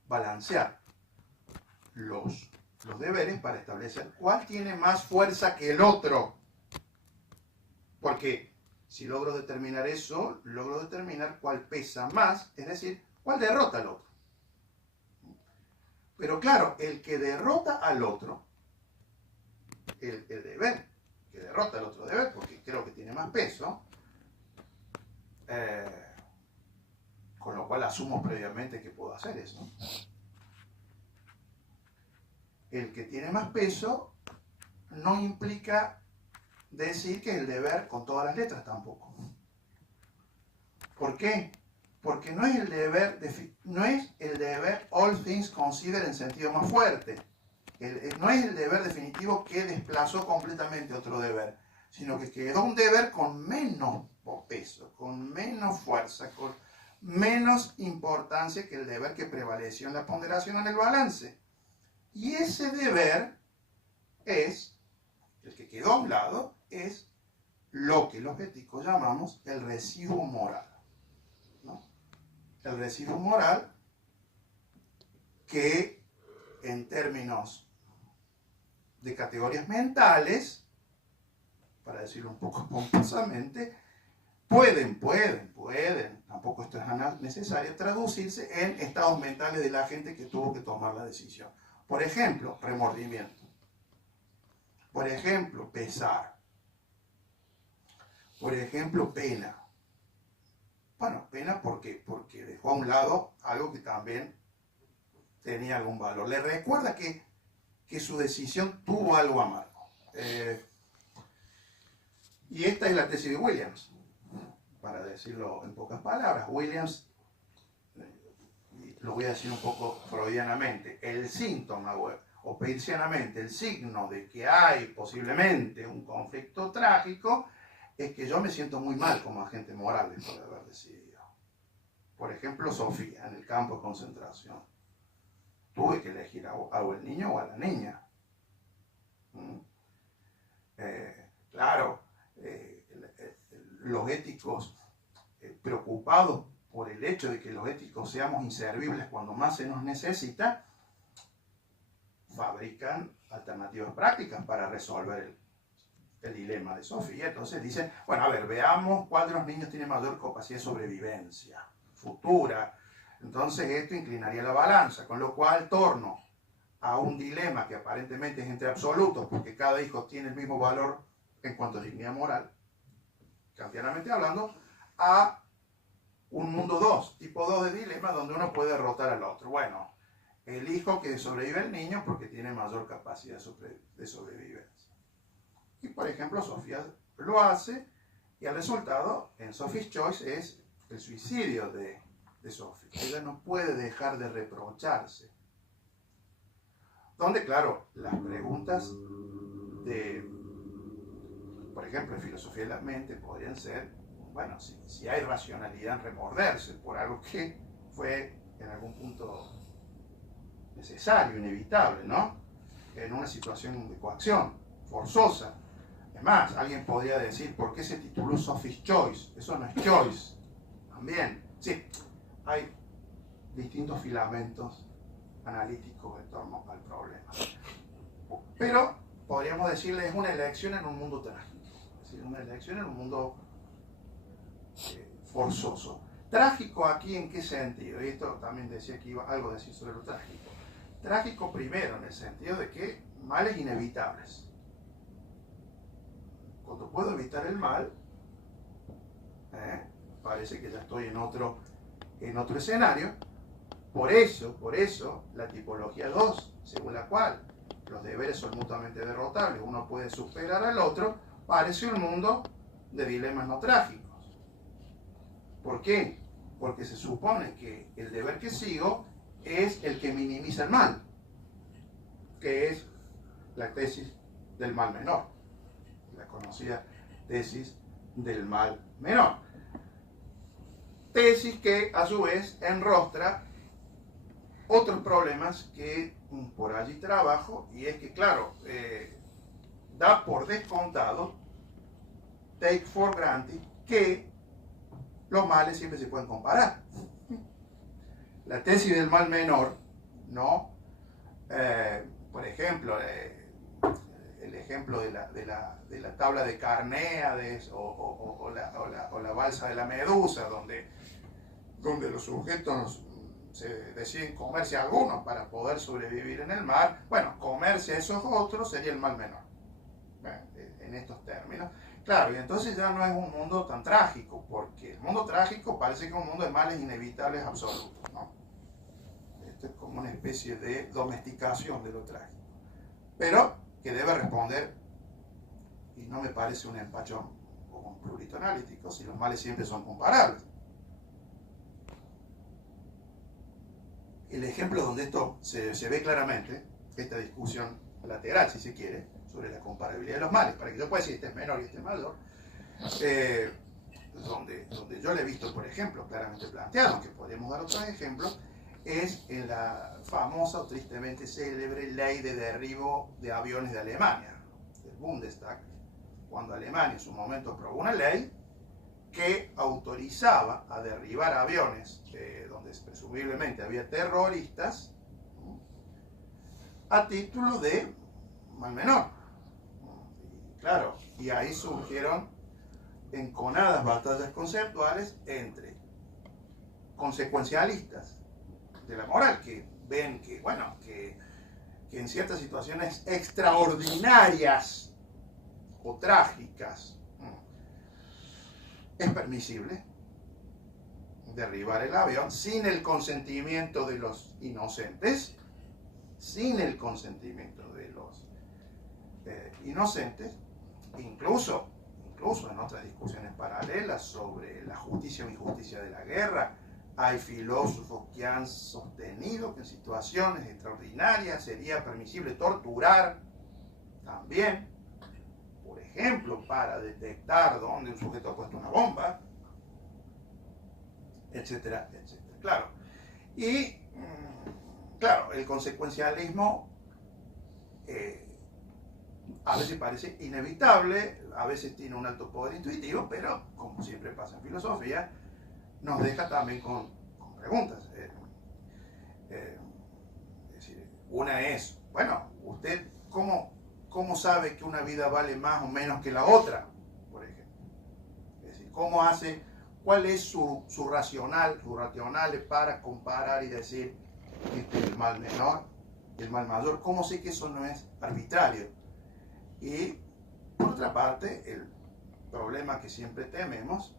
balancear los deberes para establecer cuál tiene más fuerza que el otro. Porque si logro determinar eso, logro determinar cuál pesa más, es decir, cuál derrota al otro. Pero claro, el que derrota al otro, el deber que derrota al otro deber, porque creo que tiene más peso, con lo cual asumo previamente que puedo hacer eso. El que tiene más peso no implica decir que es el deber con todas las letras tampoco. ¿Por qué? Porque no es el deber all things considered en sentido más fuerte. No es el deber definitivo que desplazó completamente otro deber, sino que quedó un deber con menos peso, con menos fuerza, con menos importancia que el deber que prevaleció en la ponderación en el balance. Y ese deber es, el que quedó a un lado, es lo que los éticos llamamos el residuo moral, ¿no? El residuo moral que en términos de categorías mentales, para decirlo un poco pomposamente, pueden, tampoco esto es necesario, traducirse en estados mentales de la gente que tuvo que tomar la decisión. Por ejemplo, remordimiento. Por ejemplo, pesar. Por ejemplo, pena. Bueno, pena porque dejó a un lado algo que también tenía algún valor. Le recuerda que su decisión tuvo algo amargo. Y esta es la tesis de Williams. Para decirlo en pocas palabras, Williams, lo voy a decir un poco freudianamente, el síntoma o peircianamente, el signo de que hay posiblemente un conflicto trágico es que yo me siento muy mal como agente moral después de haber decidido. Por ejemplo, Sofía, en el campo de concentración. Tuve que elegir a el niño o a la niña. Claro, los éticos preocupados por el hecho de que los éticos seamos inservibles cuando más se nos necesita, fabrican alternativas prácticas para resolver el dilema de Sofía. Entonces dicen, bueno, a ver, veamos cuál de los niños tiene mayor capacidad de sobrevivencia futura. Entonces esto inclinaría la balanza, con lo cual torno a un dilema que aparentemente es entre absolutos, porque cada hijo tiene el mismo valor en cuanto a dignidad moral, kantianamente hablando, a un mundo 2, tipo 2 de dilema, donde uno puede derrotar al otro. Bueno, elijo que sobrevive el niño porque tiene mayor capacidad de sobrevivencia. Y por ejemplo, Sofía lo hace, y el resultado en Sophie's Choice es el suicidio de Sophie. Ella no puede dejar de reprocharse. Donde, claro, las preguntas por ejemplo, en filosofía de la mente podrían ser, bueno, si hay racionalidad en remorderse por algo que fue en algún punto necesario, inevitable, ¿no? En una situación de coacción, forzosa. Es más, alguien podría decir, ¿por qué se tituló Sophie's Choice? Eso no es choice. También, sí, hay distintos filamentos analíticos en torno al problema. Pero podríamos decirle, es una elección en un mundo trágico. Es decir, una elección en un mundo forzoso. Trágico aquí, ¿en qué sentido? Y esto también decía que iba algo a decir sobre lo trágico. Trágico primero, en el sentido de que males inevitables. Cuando puedo evitar el mal, parece que ya estoy en otro escenario. Por eso, la tipología 2, según la cual los deberes son mutuamente derrotables, uno puede superar al otro, parece un mundo de dilemas no trágicos. ¿Por qué? Porque se supone que el deber que sigo es el que minimiza el mal, que es la tesis del mal menor, la conocida tesis del mal menor. Tesis que a su vez enrostra otros problemas que por allí trabajo, y es que, claro, da por descontado, take for granted, que los males siempre se pueden comparar. La tesis del mal menor, ¿no? Por ejemplo, el ejemplo de la tabla de Carnéades o la balsa de la Medusa, donde los sujetos se deciden comerse a algunos para poder sobrevivir en el mar. Bueno, comerse a esos otros sería el mal menor, en estos términos. Claro, y entonces ya no es un mundo tan trágico, porque el mundo trágico parece que es un mundo de males inevitables absolutos, ¿no? Esto es como una especie de domesticación de lo trágico, pero que debe responder y no me parece un empacho como un prurito analítico si los males siempre son comparables. El ejemplo donde esto se ve claramente, esta discusión lateral, si se quiere, sobre la comparabilidad de los males, para que yo pueda decir este es menor y este es mayor, donde yo le he visto, por ejemplo, claramente planteado, aunque podemos dar otros ejemplos, es en la famosa o tristemente célebre ley de derribo de aviones de Alemania, del Bundestag, cuando Alemania en su momento aprobó una ley que autorizaba a derribar aviones donde presumiblemente había terroristas, a título de mal menor. Y claro, y ahí surgieron enconadas batallas conceptuales entre consecuencialistas de la moral, que ven que, bueno, que en ciertas situaciones extraordinarias o trágicas es permisible derribar el avión sin el consentimiento de los inocentes, sin el consentimiento de los inocentes, incluso en otras discusiones paralelas sobre la justicia o injusticia de la guerra, hay filósofos que han sostenido que en situaciones extraordinarias sería permisible torturar también, por ejemplo, para detectar dónde un sujeto ha puesto una bomba, etcétera, etcétera. Claro. Y, claro, el consecuencialismo a veces parece inevitable, a veces tiene un alto poder intuitivo, pero, como siempre pasa en filosofía, nos deja también con preguntas. Es decir, una es, bueno, ¿usted cómo sabe que una vida vale más o menos que la otra? Por ejemplo. Es decir, ¿cómo hace, cuál es su racional para comparar y decir este es el mal menor y el mal mayor? ¿Cómo sé que eso no es arbitrario? Y, por otra parte, el problema que siempre tememos,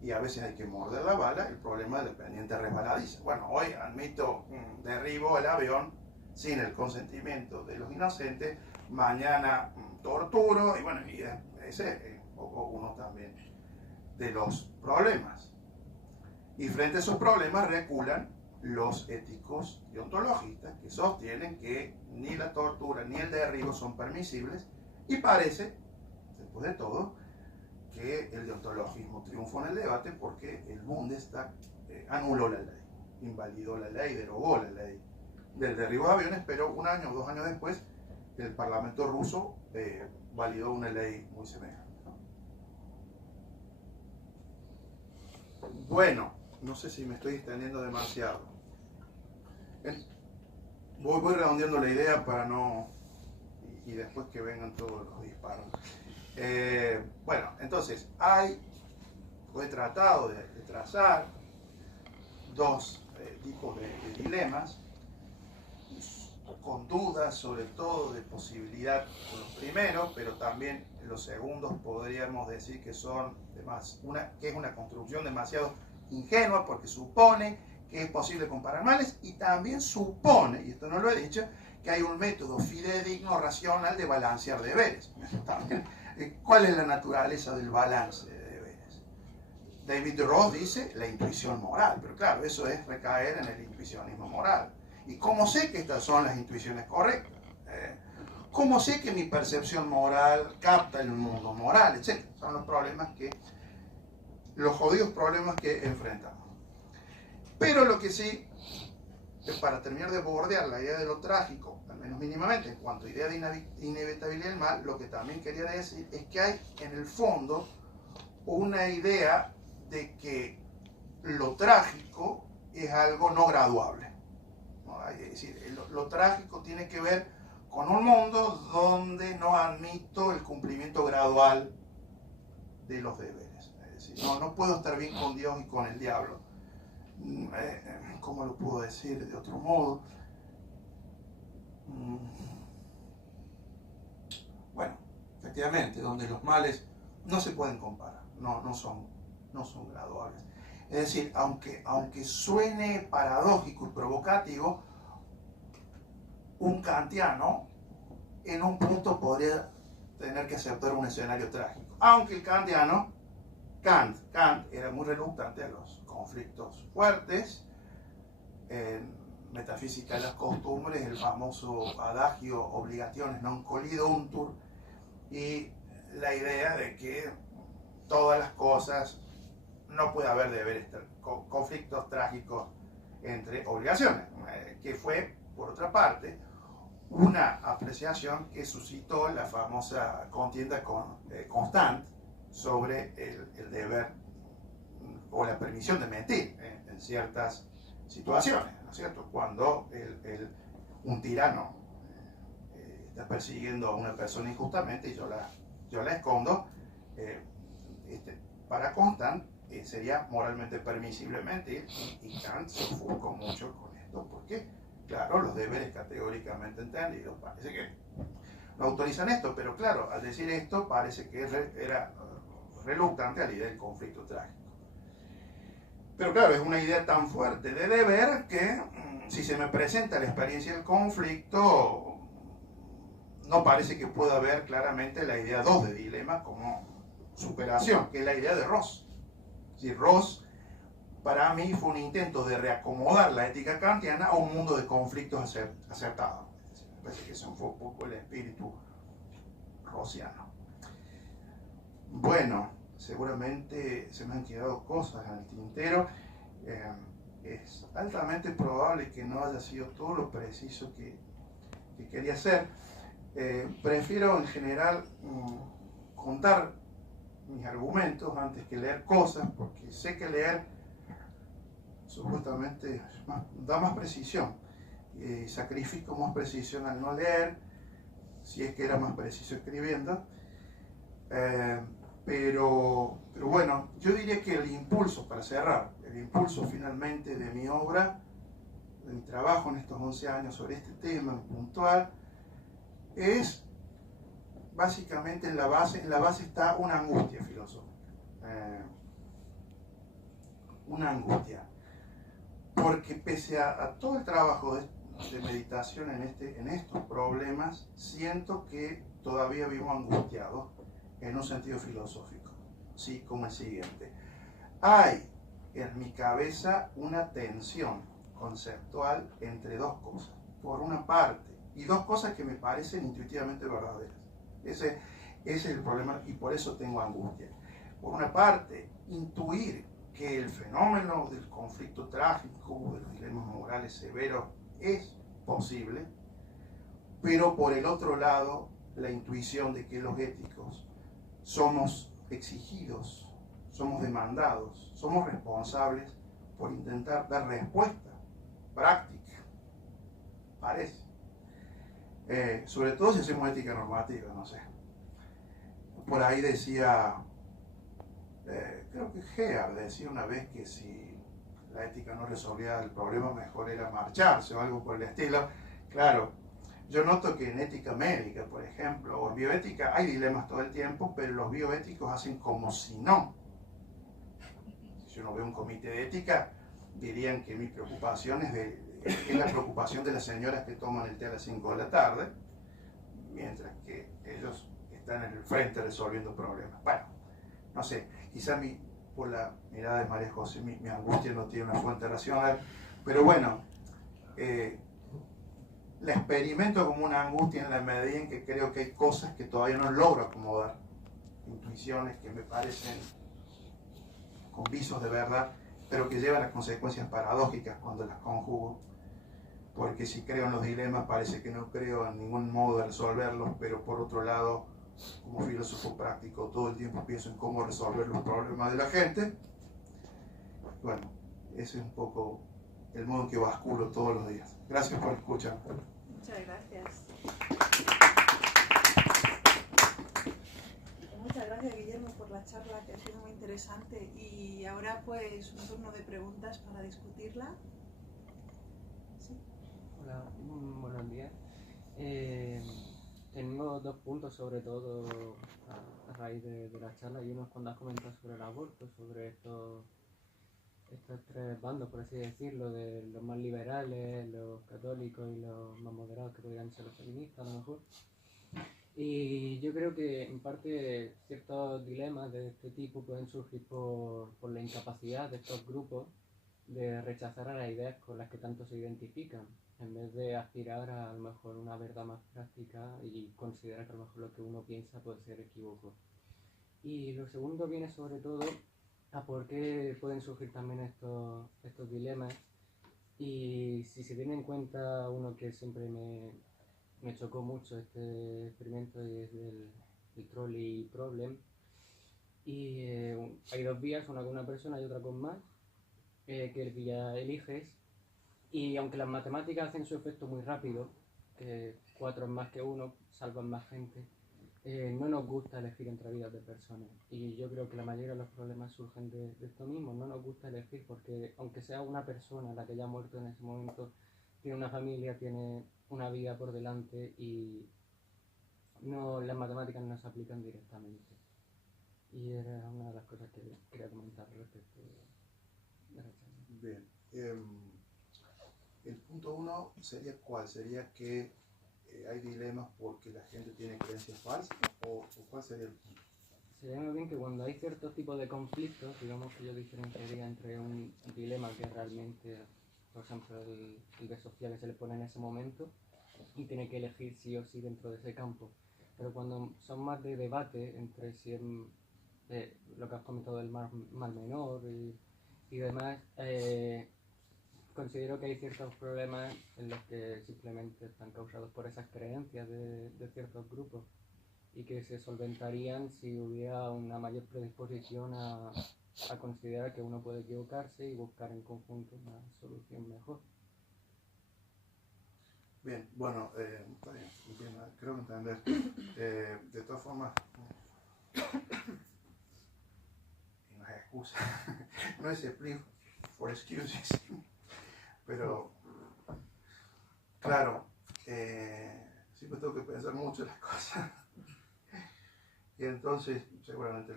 y a veces hay que morder la bala, el problema de la pendiente resbaladiza. Bueno, hoy admito, derribo el avión sin el consentimiento de los inocentes, mañana torturo, y bueno, y ese es un poco uno también de los problemas. Y frente a esos problemas reculan los éticos y ontologistas, que sostienen que ni la tortura ni el derribo son permisibles, y parece, después de todo, que el deontologismo triunfó en el debate porque el Bundestag anuló la ley, invalidó la ley, derogó la ley del derribo de aviones, pero un año o 2 años después el Parlamento ruso validó una ley muy semejante. Bueno, no sé si me estoy extendiendo demasiado. Voy redondeando la idea para no... y después que vengan todos los disparos. Bueno, entonces, he tratado de trazar dos tipos de dilemas, con dudas sobre todo de posibilidad con los primeros, pero también los segundos podríamos decir que son que es una construcción demasiado ingenua porque supone que es posible comparar males y también supone, y esto no lo he dicho, que hay un método fidedigno, racional de balancear deberes. También, ¿cuál es la naturaleza del balance de deberes? David Roth dice la intuición moral, pero claro, eso es recaer en el intuicionismo moral. ¿Y cómo sé que estas son las intuiciones correctas? ¿Cómo sé que mi percepción moral capta el mundo moral, etcétera? Son los jodidos problemas que enfrentamos. Pero lo que sí, para terminar de bordear la idea de lo trágico, al menos mínimamente, en cuanto a idea de inevitabilidad del mal, lo que también quería decir es que hay en el fondo una idea de que lo trágico es algo no graduable. Es decir, lo trágico tiene que ver con un mundo donde no admito el cumplimiento gradual de los deberes. Es decir, no puedo estar bien con Dios y con el diablo. ¿Cómo lo puedo decir de otro modo? Bueno, efectivamente, donde los males no se pueden comparar, no son graduables. Es decir, aunque suene paradójico y provocativo, un kantiano en un punto podría tener que aceptar un escenario trágico. Aunque el kantiano, Kant era muy reluctante a los conflictos fuertes. En Metafísica de las Costumbres, el famoso adagio obligationes non collidantur, y la idea de que todas las cosas no puede haber conflictos trágicos entre obligaciones, que fue, por otra parte, una apreciación que suscitó la famosa contienda con Constant sobre el deber o la permisión de mentir en ciertas situaciones, ¿no es cierto? Cuando un tirano está persiguiendo a una persona injustamente y yo la escondo, para Constant sería moralmente permisible mentir, y Kant se ofuscó mucho con esto, porque, claro, los deberes categóricamente entendidos parece que no autorizan esto, pero claro, al decir esto parece que era reluctante a la idea del conflicto trágico. Pero claro, es una idea tan fuerte de deber que si se me presenta la experiencia del conflicto, no parece que pueda haber claramente la idea 2 de dilema como superación, que es la idea de Ross. Si Ross, para mí, fue un intento de reacomodar la ética kantiana a un mundo de conflictos acertados. Me parece que ese fue un poco el espíritu rossiano. Bueno, seguramente se me han quedado cosas en el tintero. Es altamente probable que no haya sido todo lo preciso que quería hacer. Prefiero en general contar mis argumentos antes que leer cosas, porque sé que leer supuestamente da más precisión. Sacrifico más precisión al no leer, si es que era más preciso escribiendo. Pero bueno, yo diría que el impulso, para cerrar, el impulso finalmente de mi obra, de mi trabajo en estos 11 años sobre este tema puntual, es básicamente en la base está una angustia filosófica. Una angustia. Porque pese a todo el trabajo de meditación en estos problemas, siento que todavía vivo angustiado en un sentido filosófico, sí, como el siguiente. Hay en mi cabeza una tensión conceptual entre dos cosas. Por una parte, y dos cosas que me parecen intuitivamente verdaderas. Ese es el problema y por eso tengo angustia. Por una parte, intuir que el fenómeno del conflicto trágico, de los dilemas morales severos, es posible, pero por el otro lado, la intuición de que los éticos somos exigidos, somos demandados, somos responsables por intentar dar respuesta práctica, parece. Sobre todo si hacemos ética normativa, no sé. Por ahí decía, creo que Heer decía una vez que si la ética no resolvía el problema, mejor era marcharse o algo por el estilo. Claro, yo noto que en ética médica, por ejemplo, o en bioética hay dilemas todo el tiempo, pero los bioéticos hacen como si no. Si uno ve un comité de ética, dirían que mi preocupación es la preocupación de las señoras que toman el té a las 5 de la tarde, mientras que ellos están en el frente resolviendo problemas. Bueno, no sé, quizá por la mirada de María José, mi angustia no tiene una fuente racional, pero bueno, la experimento como una angustia en la medida en que creo que hay cosas que todavía no logro acomodar, intuiciones que me parecen con visos de verdad, pero que llevan a consecuencias paradójicas cuando las conjugo, porque si creo en los dilemas parece que no creo en ningún modo de resolverlos, pero por otro lado, como filósofo práctico, todo el tiempo pienso en cómo resolver los problemas de la gente. Bueno, ese es un poco el modo en que basculo todos los días. Gracias por escuchar. Muchas gracias. Muchas gracias, Guillermo, por la charla, que ha sido muy interesante. Y ahora pues un turno de preguntas para discutirla. ¿Sí? Hola, buenos días. Tengo dos puntos sobre todo a raíz de la charla, y uno es cuando has comentado sobre el aborto, sobre estos tres bandos, por así decirlo, de los más liberales, los católicos y los más moderados, que podrían ser los feministas a lo mejor. Y yo creo que en parte ciertos dilemas de este tipo pueden surgir por la incapacidad de estos grupos de rechazar a las ideas con las que tanto se identifican, en vez de aspirar a lo mejor una verdad más práctica y considerar que a lo mejor lo que uno piensa puede ser equívoco. Y lo segundo viene sobre todo a por qué pueden surgir también estos dilemas. Y si se tiene en cuenta uno que siempre me chocó mucho este experimento y es el trolley problem. Y hay dos vías, una con una persona y otra con más, que el vía eliges. Y aunque las matemáticas hacen su efecto muy rápido, que 4 es más que 1, salvan más gente, no nos gusta elegir entre vidas de personas. Y yo creo que la mayoría de los problemas surgen de esto mismo. No nos gusta elegir porque aunque sea una persona la que haya muerto en ese momento, tiene una familia, tiene una vida por delante y no, las matemáticas no se aplican directamente. Y era una de las cosas que quería comentar respecto de la charla. Bien. El punto 1 sería ¿cuál? Sería que hay dilemas porque la gente tiene creencias falsas, o ¿cuál sería el punto? Sería muy bien que cuando hay ciertos tipos de conflictos, digamos que yo diferenciaría entre un dilema que realmente, por ejemplo, el de sociales se le pone en ese momento y tiene que elegir sí o sí dentro de ese campo. Pero cuando son más de debate entre si es lo que has comentado del mal menor y demás, considero que hay ciertos problemas en los que simplemente están causados por esas creencias de ciertos grupos y que se solventarían si hubiera una mayor predisposición a considerar que uno puede equivocarse y buscar en conjunto una solución mejor. Bien, bueno, está bien, entiendo, creo que entender. De todas formas, no es excusa, no es a plea for excuses, pero claro, siempre tengo que pensar mucho en las cosas. Y entonces, seguramente,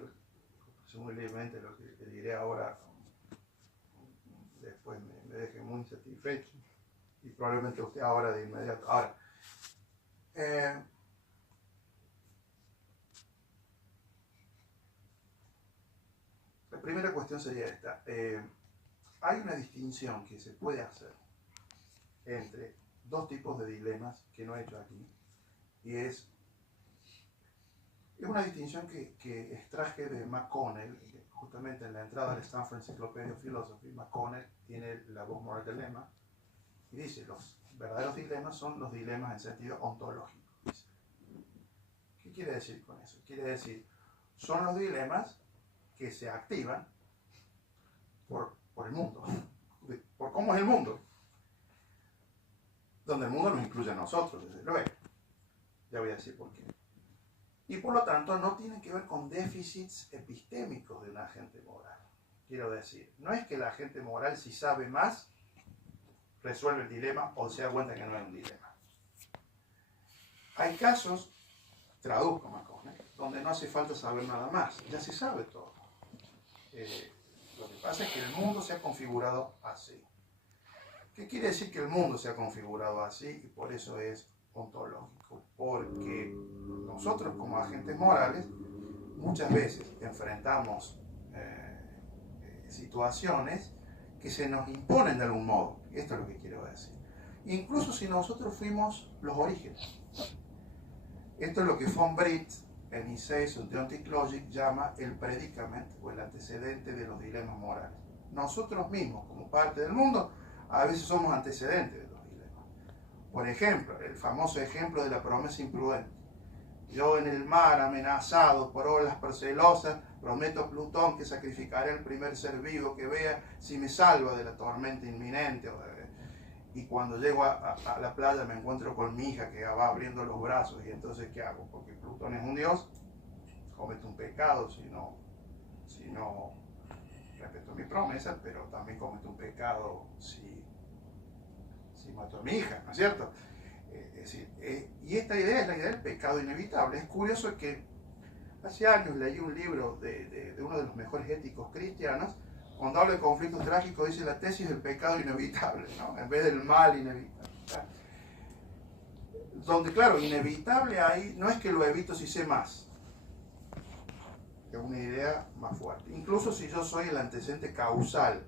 presumiblemente, lo que diré ahora después me deje muy insatisfecho. Y probablemente usted ahora de inmediato. Ahora, la primera cuestión sería esta. Hay una distinción que se puede hacer entre dos tipos de dilemas que no he hecho aquí. Y es una distinción que extraje de McConnell, justamente en la entrada del Stanford Encyclopedia of Philosophy. McConnell tiene la voz moral dilemma y dice, los verdaderos dilemas son los dilemas en sentido ontológico. Dice. ¿Qué quiere decir con eso? Quiere decir, son los dilemas que se activan por el mundo, por cómo es el mundo, donde el mundo nos incluye a nosotros, desde luego. Ya voy a decir por qué. Y por lo tanto no tiene que ver con déficits epistémicos de un agente moral. Quiero decir, no es que el agente moral, si sabe más, resuelve el dilema o se da cuenta que no es un dilema. Hay casos, traduzco McConnell, donde no hace falta saber nada más, ya se sabe todo. Lo que pasa es que el mundo se ha configurado así. ¿Qué quiere decir que el mundo se ha configurado así? Y por eso es ontológico, porque nosotros como agentes morales muchas veces enfrentamos situaciones que se nos imponen de algún modo. Esto es lo que quiero decir. Incluso si nosotros fuimos los orígenes. Esto es lo que von Britt en Essays on Deontic Logic llama el predicament o el antecedente de los dilemas morales. Nosotros mismos, como parte del mundo, a veces somos antecedentes de los dilemas. Por ejemplo, el famoso ejemplo de la promesa imprudente. Yo en el mar, amenazado por olas percelosas, prometo a Plutón que sacrificaré el primer ser vivo que vea si me salva de la tormenta inminente. Y cuando llego a la playa me encuentro con mi hija que va abriendo los brazos. Y entonces, ¿qué hago? Porque Plutón es un dios, cometo un pecado si no respeto mi promesa, pero también cometo un pecado si mato a mi hija, ¿no es cierto? Es decir, y esta idea es la idea del pecado inevitable. Es curioso que hace años leí un libro de uno de los mejores éticos cristianos. Cuando habla de conflictos trágicos dice la tesis del pecado inevitable, ¿no? En vez del mal inevitable. donde claro, inevitable ahí, no es que lo evito si sé más, es una idea más fuerte. Incluso si yo soy el antecedente causal,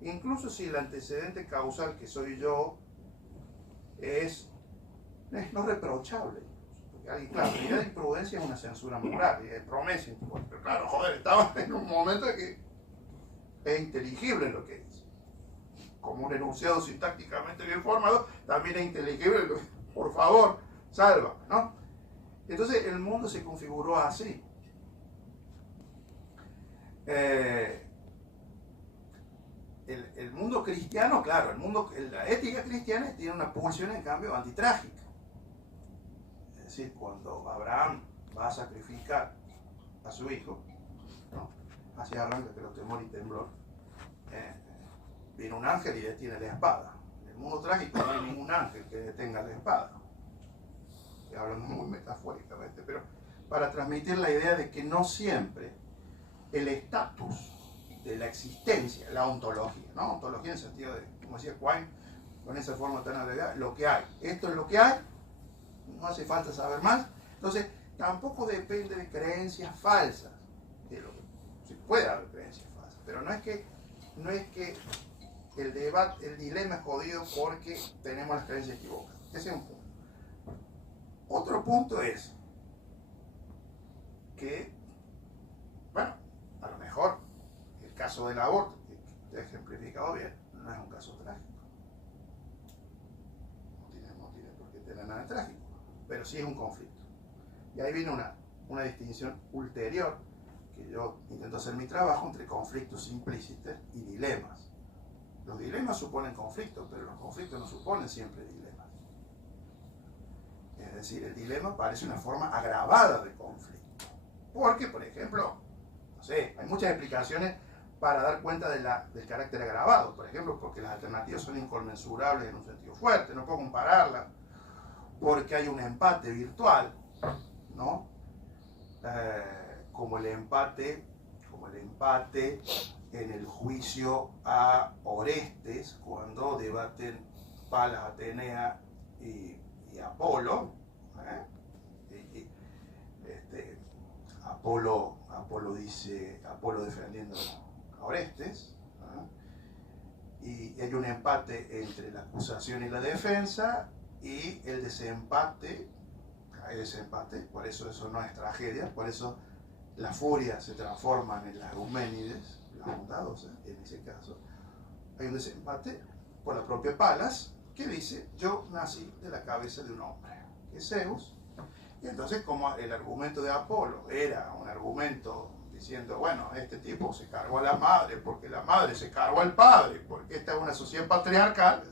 incluso si el antecedente causal que soy yo es no reprochable. Porque, claro, la idea de imprudencia es una censura moral, y de promesa, pero claro, joder, estaba en un momento en que es inteligible lo que es. Como un enunciado sintácticamente bien formado, también es inteligible, por favor, sálvame, ¿no? Entonces el mundo se configuró así. El mundo cristiano, claro, la ética cristiana tiene una pulsión en cambio antitrágica. Es decir, cuando Abraham va a sacrificar a su hijo, ¿no? Así arranca, pero temor y temblor. Viene un ángel y detiene la espada. En el mundo trágico no hay ningún ángel que detenga la espada. Hablando muy metafóricamente, pero para transmitir la idea de que no siempre el estatus de la existencia, la ontología, ¿no? Ontología en el sentido de, como decía Quine, con esa forma tan alegada, lo que hay. Esto es lo que hay, no hace falta saber más. Entonces, tampoco depende de creencias falsas. Se puede haber creencias falsas, pero no es que el dilema es jodido porque tenemos las creencias equivocadas. Ese es un punto. Otro punto es que, bueno, a lo mejor el caso del aborto, que te he ejemplificado bien, no es un caso trágico. No tiene por qué tener nada trágico, pero sí es un conflicto. Y ahí viene una distinción ulterior, que yo intento hacer mi trabajo entre conflictos implícitos y dilemas. Los dilemas suponen conflictos, pero los conflictos no suponen siempre dilemas. Es decir, el dilema parece una forma agravada de conflicto. Porque, por ejemplo, no sé, hay muchas explicaciones para dar cuenta del carácter agravado. Por ejemplo, porque las alternativas son inconmensurables en un sentido fuerte, no puedo compararlas. Porque hay un empate virtual, ¿no? Como el empate en el juicio a Orestes, cuando debaten Palas Atenea y Apolo, Apolo defendiendo a Orestes, y hay un empate entre la acusación y la defensa, y el desempate, hay desempate, por eso no es tragedia, por eso la furia se transforma en las Euménides, las bondadosas, en ese caso. Hay un desempate por la propia Palas, que dice, yo nací de la cabeza de un hombre, que es Zeus. Y entonces, como el argumento de Apolo era un argumento diciendo, bueno, este tipo se cargó a la madre, porque la madre se cargó al padre, porque esta es una sociedad patriarcal,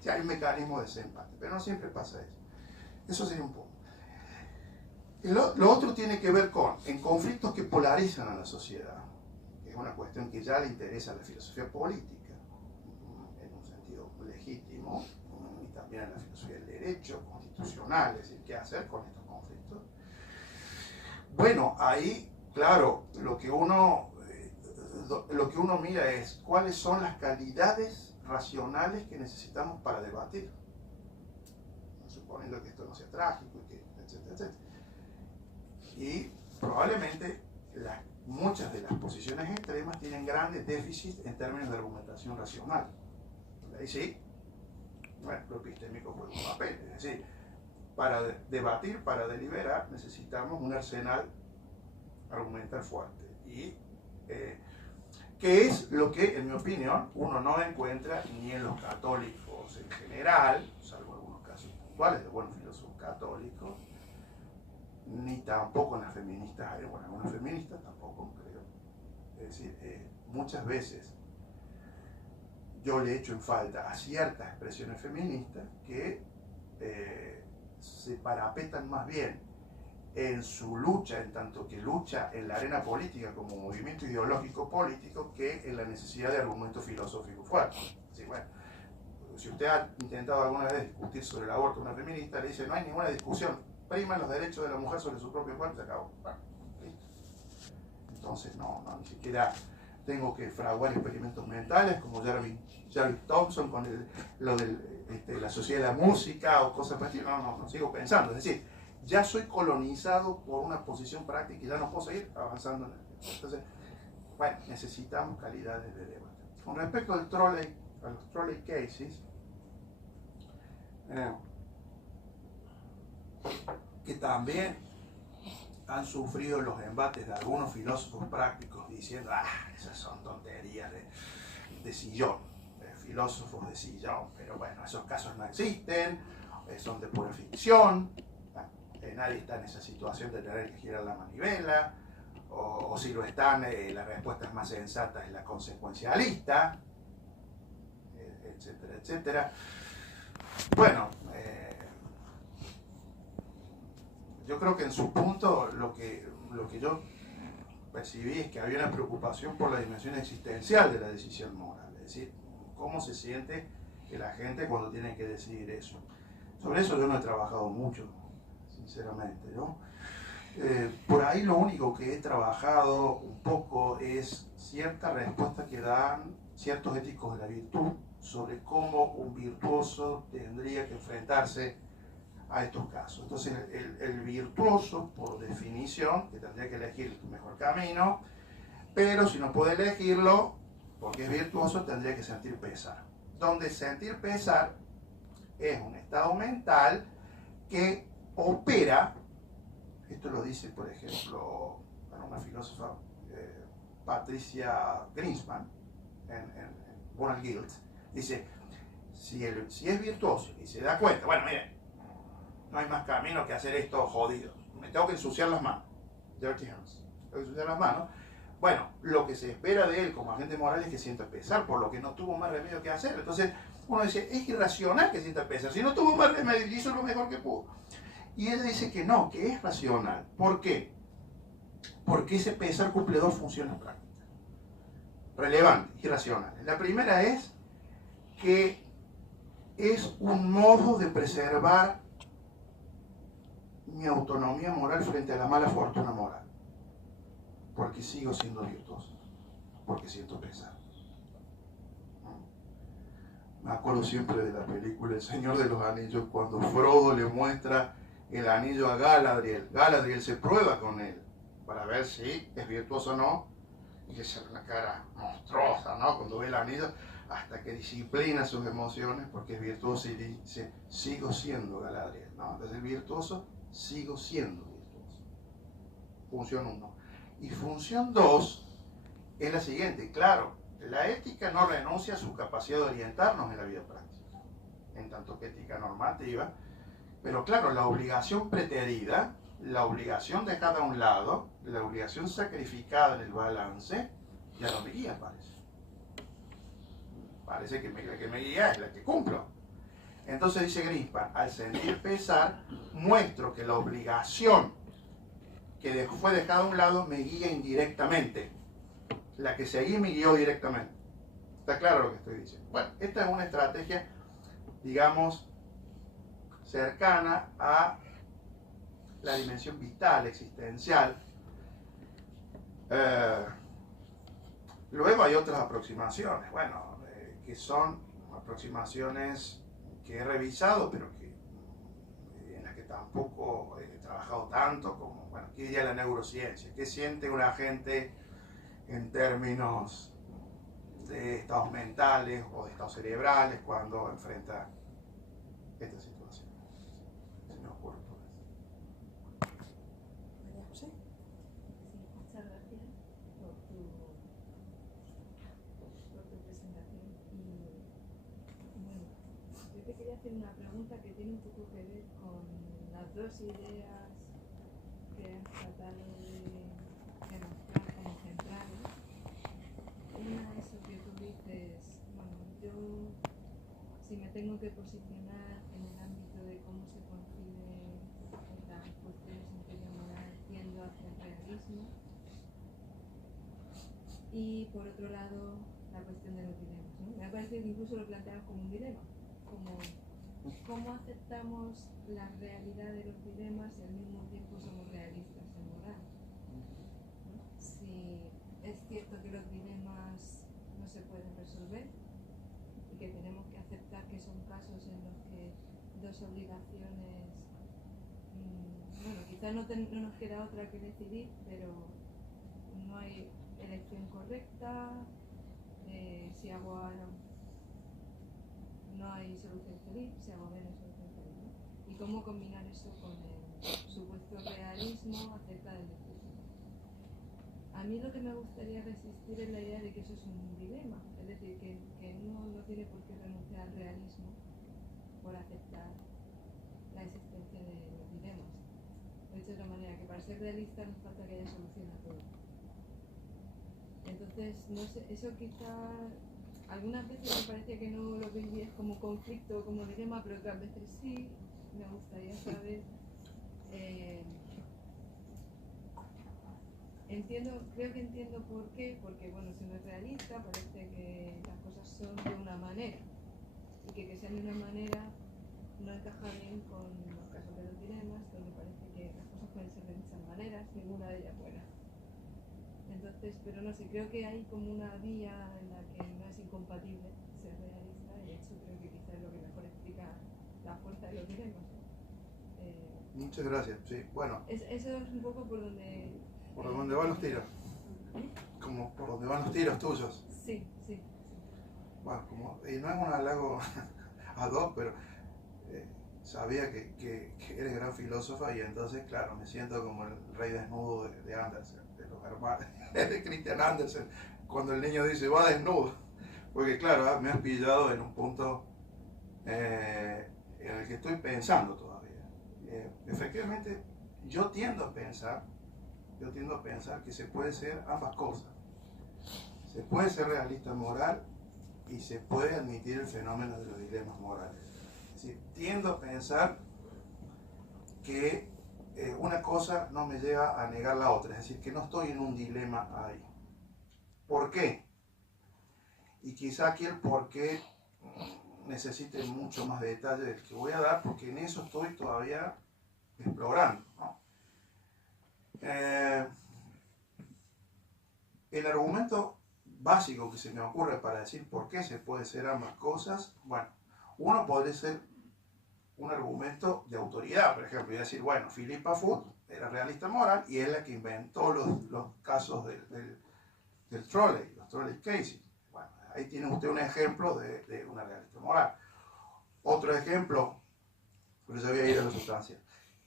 si hay un mecanismo de desempate, pero no siempre pasa eso. Eso sería un punto. Y lo otro tiene que ver en conflictos que polarizan a la sociedad, que es una cuestión que ya le interesa a la filosofía política, en un sentido legítimo, y también a la filosofía del derecho constitucional, es decir, qué hacer con estos conflictos. Bueno, ahí, claro, lo que uno mira es cuáles son las calidades racionales que necesitamos para debatir, suponiendo que esto no sea trágico, etcétera, etcétera. Y probablemente muchas de las posiciones extremas tienen grandes déficits en términos de argumentación racional. Ahí sí, bueno, lo epistémico juega un papel, es decir, para debatir, para deliberar, necesitamos un arsenal argumental fuerte. Y que es lo que, en mi opinión, uno no encuentra ni en los católicos en general, salvo algunos casos puntuales de buenos filósofos católicos, ni tampoco en las feministas, bueno, algunas feministas tampoco, creo. Es decir, muchas veces yo le echo en falta a ciertas expresiones feministas que se parapetan más bien en su lucha, en tanto que lucha en la arena política como movimiento ideológico político, que en la necesidad de argumento filosófico fuerte. Así, bueno, si usted ha intentado alguna vez discutir sobre el aborto con una feminista, le dice, no hay ninguna discusión, priman los derechos de la mujer sobre su propio cuerpo, se acabó. Bueno, listo. Entonces, no, ni siquiera tengo que fraguar experimentos mentales como Jeremy Thompson con lo de la sociedad de la música o cosas así. No, sigo pensando. Es decir, ya soy colonizado por una posición práctica y ya no puedo seguir avanzando en el tema. Entonces, bueno, necesitamos calidades de debate. Con respecto a los trolley cases, que también han sufrido los embates de algunos filósofos prácticos diciendo, esas son tonterías de sillón, de filósofos de sillón, pero bueno, esos casos no existen, son de pura ficción, nadie está en esa situación de tener que girar la manivela, o si lo están, la respuesta más sensata es la consecuencialista, etcétera, etcétera. Bueno, yo creo que en su punto lo que yo percibí es que había una preocupación por la dimensión existencial de la decisión moral, es decir, cómo se siente la gente cuando tiene que decidir eso. Sobre eso yo no he trabajado mucho, sinceramente, ¿no? Por ahí lo único que he trabajado un poco es cierta respuesta que dan ciertos éticos de la virtud sobre cómo un virtuoso tendría que enfrentarse a estos casos. Entonces el virtuoso, por definición, que tendría que elegir el mejor camino, pero si no puede elegirlo, porque es virtuoso, tendría que sentir pesar. Donde sentir pesar es un estado mental que opera, esto lo dice, por ejemplo, una filósofa, Patricia Greenspan, en Moral Guilt, dice, si es virtuoso y se da cuenta, bueno, miren, no hay más camino que hacer esto jodido, me tengo que ensuciar las manos, dirty hands, tengo que ensuciar las manos. Bueno, lo que se espera de él como agente moral es que sienta pesar, por lo que no tuvo más remedio que hacer. Entonces uno dice, es irracional que sienta pesar, si no tuvo más remedio y hizo lo mejor que pudo. Y ella dice que no, que es racional. ¿Por qué? Porque ese pesar cumple dos funciones prácticas, relevantes y racionales. La primera es que es un modo de preservar mi autonomía moral frente a la mala fortuna moral, porque sigo siendo virtuoso, porque siento pesar. Me acuerdo siempre de la película El Señor de los Anillos, cuando Frodo le muestra el anillo a Galadriel. Galadriel se prueba con él para ver si es virtuoso o no, y le sale una cara monstruosa, ¿no? Cuando ve el anillo, hasta que disciplina sus emociones, porque es virtuoso y dice, sigo siendo Galadriel, ¿no? Entonces el virtuoso, sigo siendo virtuoso. Función 1. Y función 2 es la siguiente, claro, la ética no renuncia a su capacidad de orientarnos en la vida práctica, en tanto que ética normativa, pero claro, la obligación preterida, la obligación dejada a un lado, la obligación sacrificada en el balance, ya no me guía, parece. Parece que la que me guía es la que cumplo. Entonces dice Greenspan, al sentir pesar, muestro que la obligación que fue dejada a un lado me guía indirectamente. La que seguí me guió directamente. ¿Está claro lo que estoy diciendo? Bueno, esta es una estrategia, digamos, cercana a la dimensión vital, existencial. Luego hay otras aproximaciones, bueno, que son aproximaciones que he revisado, pero en las que tampoco he trabajado tanto, como, bueno, ¿qué diría la neurociencia? ¿Qué siente una gente en términos de estados mentales o de estados cerebrales cuando enfrenta esta situación? Se me ocurre todo eso. María José. Muchas gracias por tu presentación. Y bueno, yo te quería hacer una pregunta que tiene un poco que ver con las dos ideas que has tratado de demostrar como centrales. Una, eso que tú dices, bueno, yo si me tengo que posicionar en el ámbito de cómo se concibe las cuestiones interior-moral, tiendo hacia el realismo. Y por otro lado, la cuestión de los dilemas, ¿no? Me parece que incluso lo planteas como un dilema, como cómo aceptamos la realidad de los dilemas y al mismo tiempo somos realistas en moral, ¿no? Si es cierto que los dilemas son casos en los que dos obligaciones, bueno, quizás no nos queda otra que decidir, pero no hay elección correcta, si hago A no hay solución feliz, si hago B no hay solución feliz, ¿no? Y cómo combinar eso con el supuesto realismo acerca del destino. A mí lo que me gustaría resistir es la idea de que eso es un dilema, es decir, que uno no tiene por qué renunciar al realismo por aceptar la existencia de los dilemas. De hecho, de otra manera, que para ser realista no falta que haya solución a todo. Entonces, no sé, eso quizá algunas veces me parece que no lo vivías como conflicto, como dilema, pero otras veces sí. Me gustaría saber. Creo que entiendo por qué, porque bueno, si uno es realista parece que las cosas son de una manera y que sean de una manera no encaja bien con los casos de los dilemas, donde parece que las cosas pueden ser de muchas maneras, ninguna de ellas buena. Entonces, pero no sé, creo que hay como una vía en la que no es incompatible ser realista y de hecho creo que quizás es lo que mejor explica la fuerza de los dilemas. Muchas gracias, sí, bueno. Eso es un poco por donde... Por donde van los tiros. Como por donde van los tiros tuyos. Sí. Bueno, y no es un halago a dos, pero sabía que eres gran filósofa y entonces, claro, me siento como el rey desnudo de Andersen, de los hermanos, de Christian Andersen, cuando el niño dice, va desnudo. Porque claro, me has pillado en un punto en el que estoy pensando todavía. Efectivamente, yo tiendo a pensar que se puede ser ambas cosas. Se puede ser realista moral y se puede admitir el fenómeno de los dilemas morales. Es decir, tiendo a pensar que una cosa no me lleva a negar la otra, es decir, que no estoy en un dilema ahí. ¿Por qué? Y quizá aquí el por qué necesite mucho más detalle del que voy a dar, porque en eso estoy todavía explorando, ¿no? El argumento básico que se me ocurre para decir por qué se puede ser ambas cosas, bueno, uno podría ser un argumento de autoridad, por ejemplo, y decir, bueno, Philippa Foot era realista moral y es la que inventó los casos del trolley, los trolley cases. Bueno, ahí tiene usted un ejemplo de una realista moral. Otro ejemplo, pero yo voy a ir a la sustancia,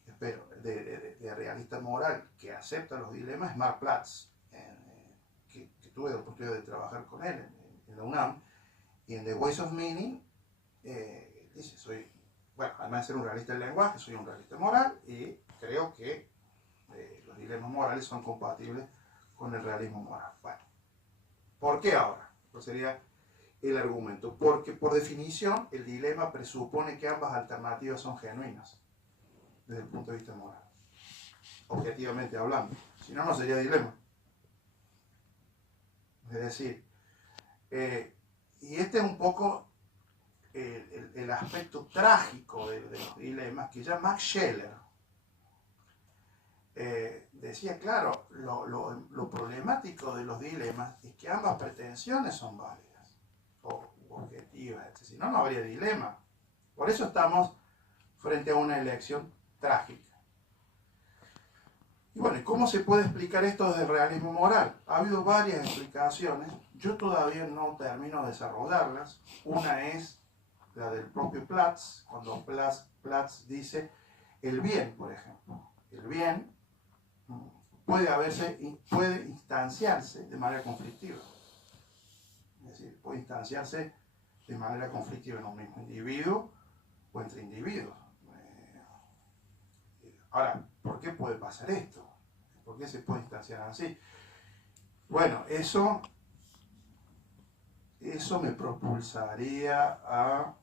espero, de realista moral que acepta los dilemas es Marc Platz, que tuve la oportunidad de trabajar con él en la UNAM, y en The Ways of Meaning dice, además de ser un realista del lenguaje, soy un realista moral y creo que los dilemas morales son compatibles con el realismo moral. Bueno, ¿por qué ahora? Pues sería el argumento. Porque por definición el dilema presupone que ambas alternativas son genuinas desde el punto de vista moral, objetivamente hablando. Si no, no sería dilema. Es decir, y este es un poco el aspecto trágico de los dilemas que ya Max Scheler decía, claro, lo problemático de los dilemas es que ambas pretensiones son válidas o objetivas, si no, no habría dilema. Por eso estamos frente a una elección trágica. Y bueno, ¿cómo se puede explicar esto desde el realismo moral? Ha habido varias explicaciones, yo todavía no termino de desarrollarlas. Una es la del propio Platz, cuando Platz dice el bien, por ejemplo. El bien puede instanciarse de manera conflictiva. Es decir, puede instanciarse de manera conflictiva en un mismo individuo o entre individuos. Ahora, ¿por qué puede pasar esto? ¿Por qué se puede instanciar así? Bueno, eso me propulsaría a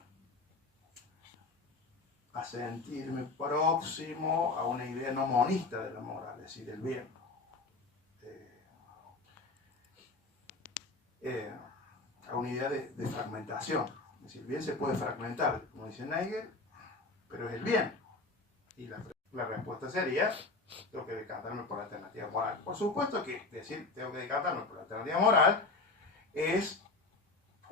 sentirme próximo a una idea no monista de la moral, es decir, del bien. A una idea de fragmentación. Es decir, el bien se puede fragmentar, como dice Nagel, pero es el bien. Y la respuesta sería, tengo que decantarme por la alternativa moral. Por supuesto que decir tengo que decantarme por la alternativa moral es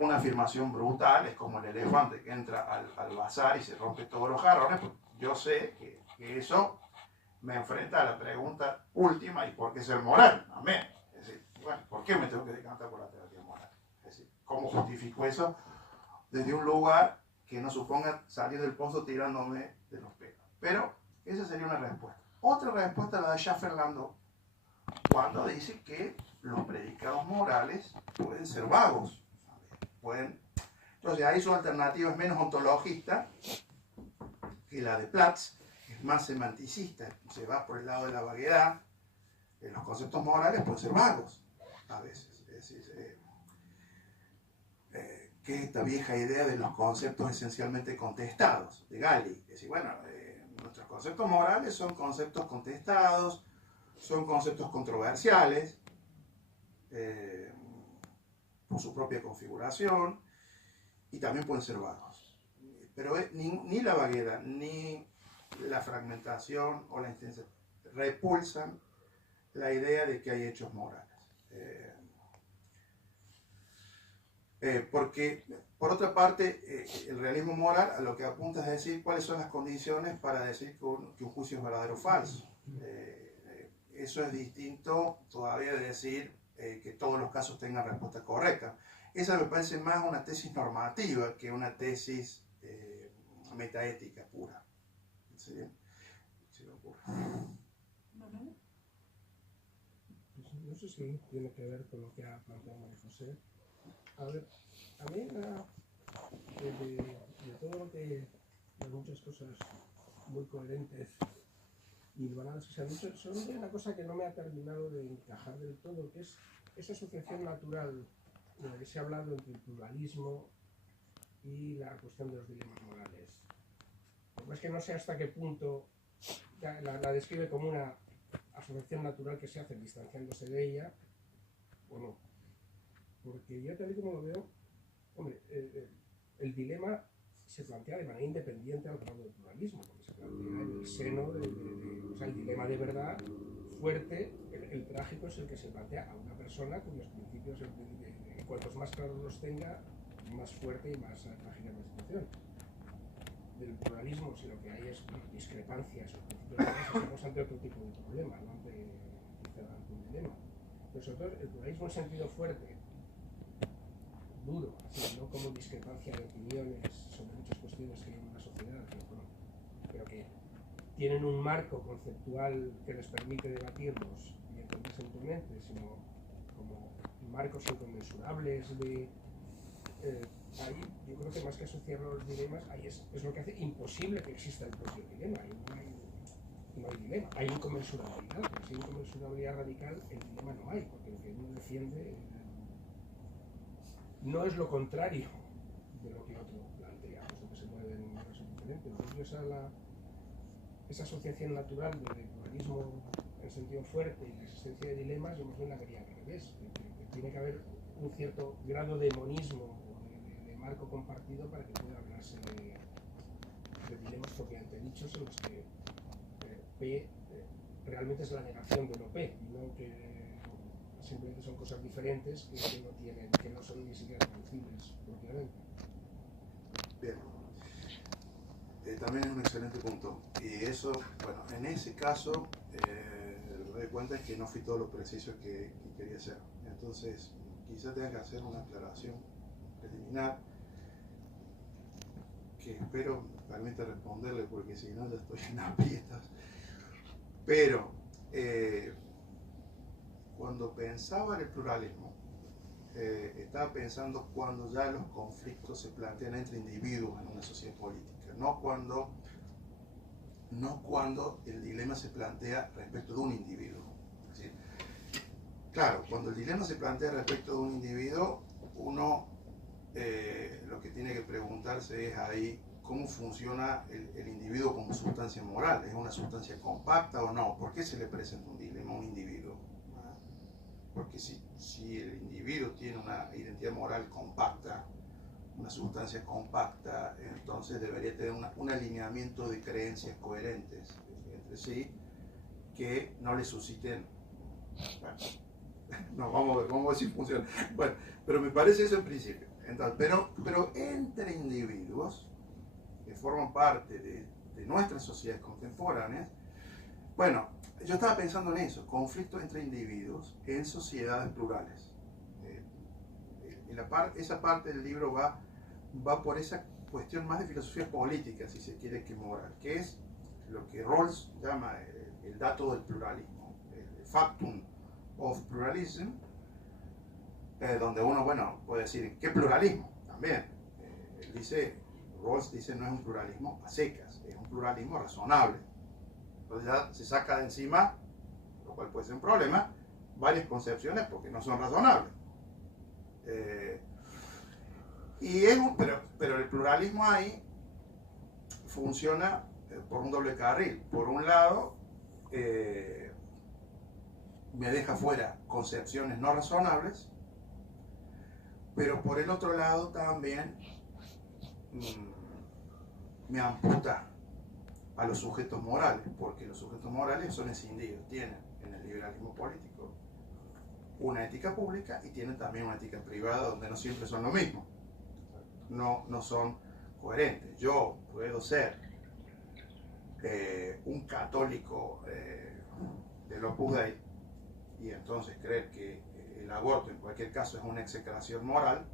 una afirmación brutal, es como el elefante que entra al bazar y se rompe todos los jarrones, pues yo sé que eso me enfrenta a la pregunta última, ¿y por qué ser moral? Amén. Es decir, bueno, ¿por qué me tengo que decantar por la terapia moral? Es decir, ¿cómo justifico eso desde un lugar que no suponga salir del pozo tirándome de los pelos? Pero esa sería una respuesta. Otra respuesta la da Schaffer Landau, cuando dice que los predicados morales pueden ser vagos. Entonces ahí su alternativa es menos ontologista que la de Platz, que es más semanticista, se va por el lado de la vaguedad. Los conceptos morales pueden ser vagos a veces. Es decir, que es esta vieja idea de los conceptos esencialmente contestados, de Galli. Es decir, bueno, nuestros conceptos morales son conceptos contestados, son conceptos controversiales, por su propia configuración, y también pueden ser vagos. Pero ni la vaguedad, ni la fragmentación o la intensidad repulsan la idea de que hay hechos morales. Porque, por otra parte, el realismo moral a lo que apunta es decir cuáles son las condiciones para decir que un juicio es verdadero o falso. Eso es distinto todavía de decir que todos los casos tengan respuesta correcta. Esa me parece más una tesis normativa que una tesis metaética pura. ¿Sí? ¿Sí me ocurre? No sé si tiene que ver con lo que ha planteado María José. A ver, a mí de todo lo que, de muchas cosas muy coherentes y hilvanadas que se han dicho, solo hay una cosa que no me ha terminado de encajar del todo, que es esa asociación natural de la que se ha hablado entre el pluralismo y la cuestión de los dilemas morales. Pues es que no sé hasta qué punto la describe como una asociación natural que se hace distanciándose de ella o no. Porque yo tal y como lo veo, hombre, el dilema se plantea de manera independiente al grado del pluralismo, porque se plantea en el seno o sea, el dilema de verdad fuerte, el trágico es el que se plantea a una persona cuyos principios, cuantos más claros los tenga, más fuerte y más trágica es la situación. Del pluralismo, si lo que hay es discrepancias o principios, estamos ante otro tipo de problema, no ante un dilema. Pero sobre todo el pluralismo en sentido fuerte, duro, así, no como discrepancia de opiniones sobre muchas cuestiones que hay en una sociedad, pero que tienen un marco conceptual que les permite debatirlos y entenderse mutuamente, sino como marcos inconmensurables de... ahí yo creo que más que asociar los dilemas, ahí es lo que hace imposible que exista el propio dilema. Ahí no hay dilema, hay inconmensurabilidad, pero si hay inconmensurabilidad radical, el dilema no hay, porque lo que uno defiende no es lo contrario de lo que otro plantea, puesto que se mueven en universos diferentes. Entonces esa asociación natural del pluralismo en sentido fuerte y la existencia de dilemas, yo más bien la vería al revés, que tiene que haber un cierto grado de monismo o de marco compartido para que pueda hablarse de dilemas propiamente dichos en los que P realmente es la negación de no P, y no que simplemente son cosas diferentes que no son ni siquiera reducibles propiamente. Bien. También es un excelente punto. Y eso, bueno, en ese caso, lo que doy cuenta es que no fui todo lo preciso que quería hacer. Entonces, quizá tenga que hacer una aclaración preliminar que espero me permita responderle, porque si no ya estoy en aprietas. Pero, cuando pensaba en el pluralismo, estaba pensando cuando ya los conflictos se plantean entre individuos en una sociedad política, no cuando el dilema se plantea respecto de un individuo. Es decir, claro, cuando el dilema se plantea respecto de un individuo, uno lo que tiene que preguntarse es ahí cómo funciona el individuo como sustancia moral. ¿Es una sustancia compacta o no? ¿Por qué se le presenta un dilema a un individuo? Porque si el individuo tiene una identidad moral compacta, una sustancia compacta, entonces debería tener un alineamiento de creencias coherentes entre sí que no le susciten... Bueno, no, vamos a ver si funciona. Bueno, pero me parece eso en principio. Entonces, pero entre individuos que forman parte de nuestras sociedades contemporáneas, bueno, yo estaba pensando en eso, conflictos entre individuos en sociedades plurales. Esa parte del libro va por esa cuestión más de filosofía política, si se quiere, que moral, que es lo que Rawls llama el dato del pluralismo, el factum of pluralism, donde uno, bueno, puede decir, ¿qué pluralismo? También, Rawls dice, no es un pluralismo a secas, es un pluralismo razonable. Entonces ya se saca de encima, lo cual puede ser un problema, varias concepciones porque no son razonables. Pero el pluralismo ahí funciona por un doble carril. Por un lado, me deja fuera concepciones no razonables, pero por el otro lado también me amputa a los sujetos morales, porque los sujetos morales son escindidos, tienen en el liberalismo político una ética pública y tienen también una ética privada donde no siempre son lo mismo, no son coherentes. Yo puedo ser un católico del Opus Dei y entonces creer que el aborto en cualquier caso es una execración moral,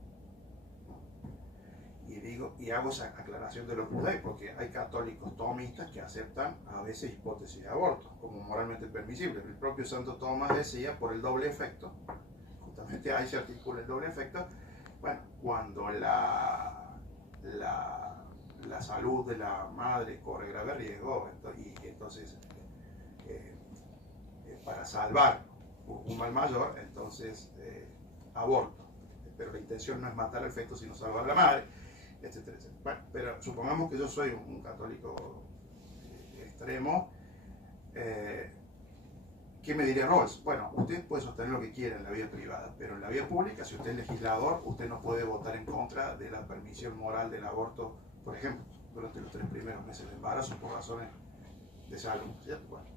y hago esa aclaración de Opus Dei porque hay católicos tomistas que aceptan a veces hipótesis de aborto como moralmente permisibles. El propio Santo Tomás decía, por el doble efecto, justamente ahí se articula el doble efecto, bueno, cuando la salud de la madre corre grave riesgo, y entonces para salvar un mal mayor, entonces aborto, pero la intención no es matar al feto sino salvar a la madre, etcétera, etcétera. Bueno, pero supongamos que yo soy un católico extremo, ¿qué me diría Rawls? Bueno, usted puede sostener lo que quiera en la vida privada, pero en la vida pública, si usted es legislador, usted no puede votar en contra de la permisión moral del aborto, por ejemplo, durante los 3 primeros meses de embarazo por razones de salud, ¿cierto? Bueno.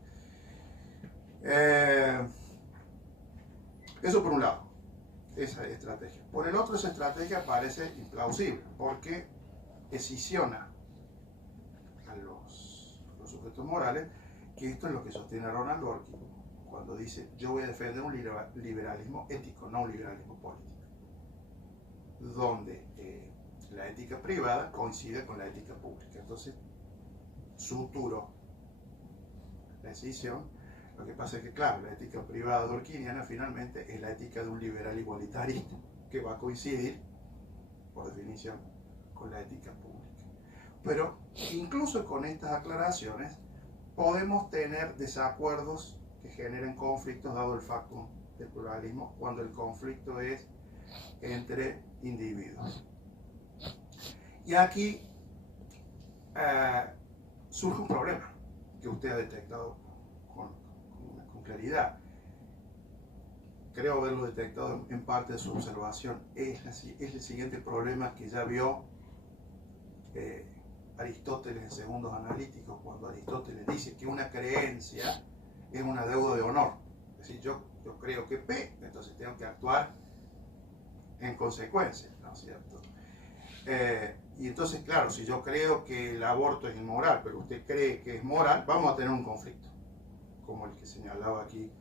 Eso por un lado, esa estrategia. Por el otro, esa estrategia parece implausible, porque escisiona a los sujetos morales, que esto es lo que sostiene Ronald Dworkin cuando dice, yo voy a defender un liberalismo ético, no un liberalismo político, donde la ética privada coincide con la ética pública. Entonces, suturo la escisión. Lo que pasa es que, claro, la ética privada dworkiniana finalmente es la ética de un liberal igualitarista, que va a coincidir, por definición, con la ética pública. Pero incluso con estas aclaraciones podemos tener desacuerdos que generen conflictos, dado el factum del pluralismo, cuando el conflicto es entre individuos. Y aquí surge un problema que usted ha detectado con claridad. Creo haberlo detectado en parte de su observación. Es el siguiente problema que ya vio Aristóteles en Segundos Analíticos, cuando Aristóteles dice que una creencia es una deuda de honor. Es decir, yo creo que P, entonces tengo que actuar en consecuencia, ¿no es cierto? Y entonces, claro, si yo creo que el aborto es inmoral, pero usted cree que es moral, vamos a tener un conflicto, como el que señalaba aquí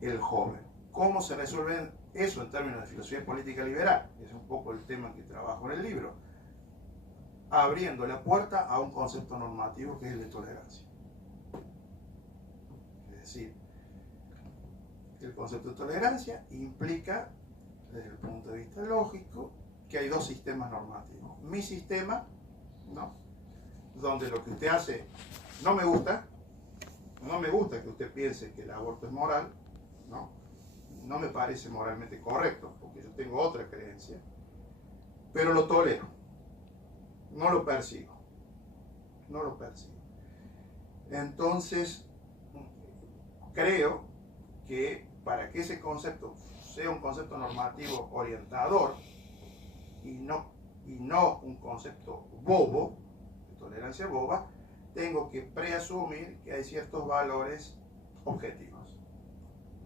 el joven. ¿Cómo se resuelve eso en términos de filosofía política liberal? Es un poco el tema que trabajo en el libro. Abriendo la puerta a un concepto normativo que es el de tolerancia. Es decir, el concepto de tolerancia implica, desde el punto de vista lógico, que hay 2 sistemas normativos. Mi sistema, ¿no?, donde lo que usted hace no me gusta que usted piense que el aborto es moral, no me parece moralmente correcto, porque yo tengo otra creencia, pero lo tolero, no lo persigo. Entonces, creo que para que ese concepto sea un concepto normativo orientador y no un concepto bobo, de tolerancia boba, tengo que preasumir que hay ciertos valores objetivos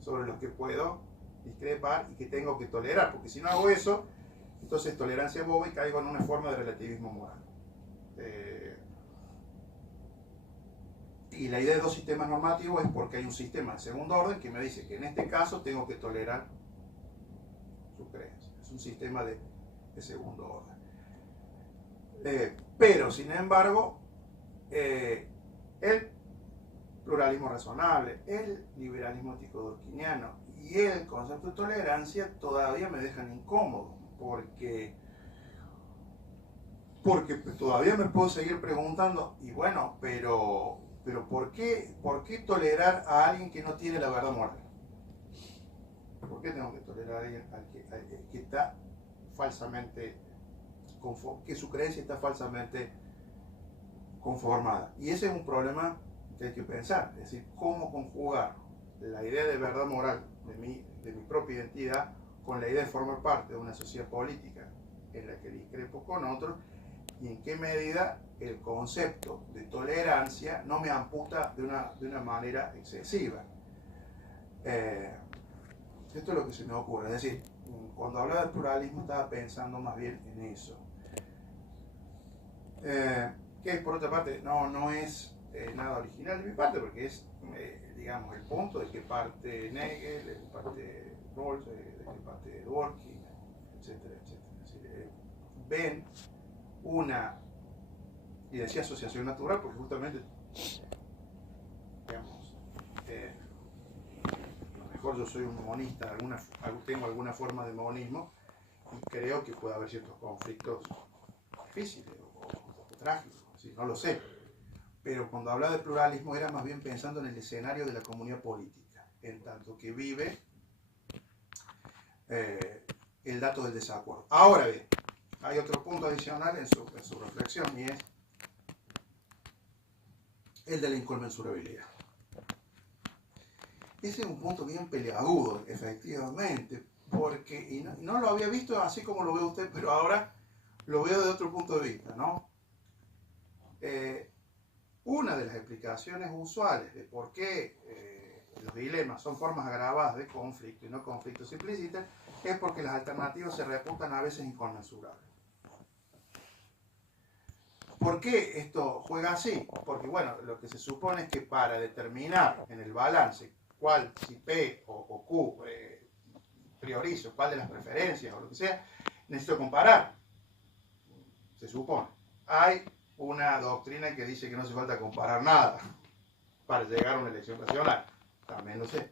sobre los que puedo discrepar y que tengo que tolerar, porque si no hago eso, Entonces, tolerancia boba y caigo en una forma de relativismo moral. Y la idea de dos sistemas normativos es porque hay un sistema de segundo orden que me dice que en este caso tengo que tolerar su creencia. Es un sistema de segundo orden. Pero, sin embargo, el pluralismo razonable, el liberalismo ético-durkheimiano y el concepto de tolerancia todavía me dejan incómodo, porque todavía me puedo seguir preguntando, y bueno, pero ¿por qué tolerar a alguien que no tiene la verdad moral? ¿Por qué tengo que tolerar a alguien que está falsamente, que su creencia está falsamente conformada? Y ese es un problema que hay que pensar, es decir, cómo conjugar la idea de verdad moral de mi propia identidad con la idea de formar parte de una sociedad política en la que discrepo con otros, y en qué medida el concepto de tolerancia no me amputa de una manera excesiva. Esto es lo que se me ocurre, es decir, cuando hablaba del pluralismo estaba pensando más bien en eso. Que por otra parte no es nada original de mi parte, porque es, digamos, el punto de que parte Hegel, de que parte Rawls, de que parte Dworkin, etcétera, etcétera. Es decir, ven una, y decía asociación natural, porque justamente, digamos, a lo mejor yo soy un monista, tengo alguna forma de monismo, y creo que puede haber ciertos conflictos difíciles o trágicos, ¿sí? No lo sé. Pero cuando habla de pluralismo era más bien pensando en el escenario de la comunidad política, en tanto que vive el dato del desacuerdo. Ahora bien, hay otro punto adicional en su reflexión, y es el de la inconmensurabilidad. Ese es un punto bien peleagudo, efectivamente, porque, y no lo había visto así como lo ve usted, pero ahora lo veo de otro punto de vista, ¿no? Una de las explicaciones usuales de por qué los dilemas son formas agravadas de conflicto y no conflictos implícitos es porque las alternativas se reputan a veces inconmensurables. ¿Por qué esto juega así? Porque, bueno, lo que se supone es que para determinar en el balance si P o Q priorizo, cuál de las preferencias o lo que sea, necesito comparar. Se supone. Hay una doctrina que dice que no hace falta comparar nada para llegar a una elección racional. También lo sé.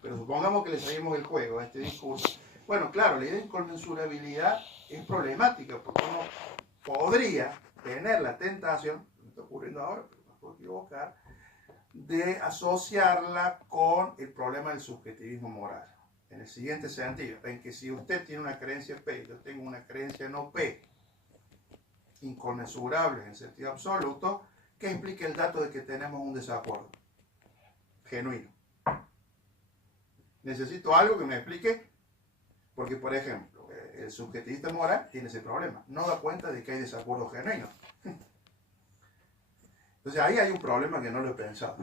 Pero supongamos que le seguimos el juego a este discurso. Bueno, claro, la idea de inconmensurabilidad es problemática, porque uno podría tener la tentación, me está ocurriendo ahora, pero me puedo equivocar, de asociarla con el problema del subjetivismo moral. En el siguiente sentido, en que si usted tiene una creencia P y yo tengo una creencia no P, inconmensurables en sentido absoluto, ¿qué implica el dato de que tenemos un desacuerdo genuino? Necesito algo que me explique, porque, por ejemplo, el subjetivista moral tiene ese problema, no da cuenta de que hay desacuerdos genuinos. Entonces ahí hay un problema que no lo he pensado,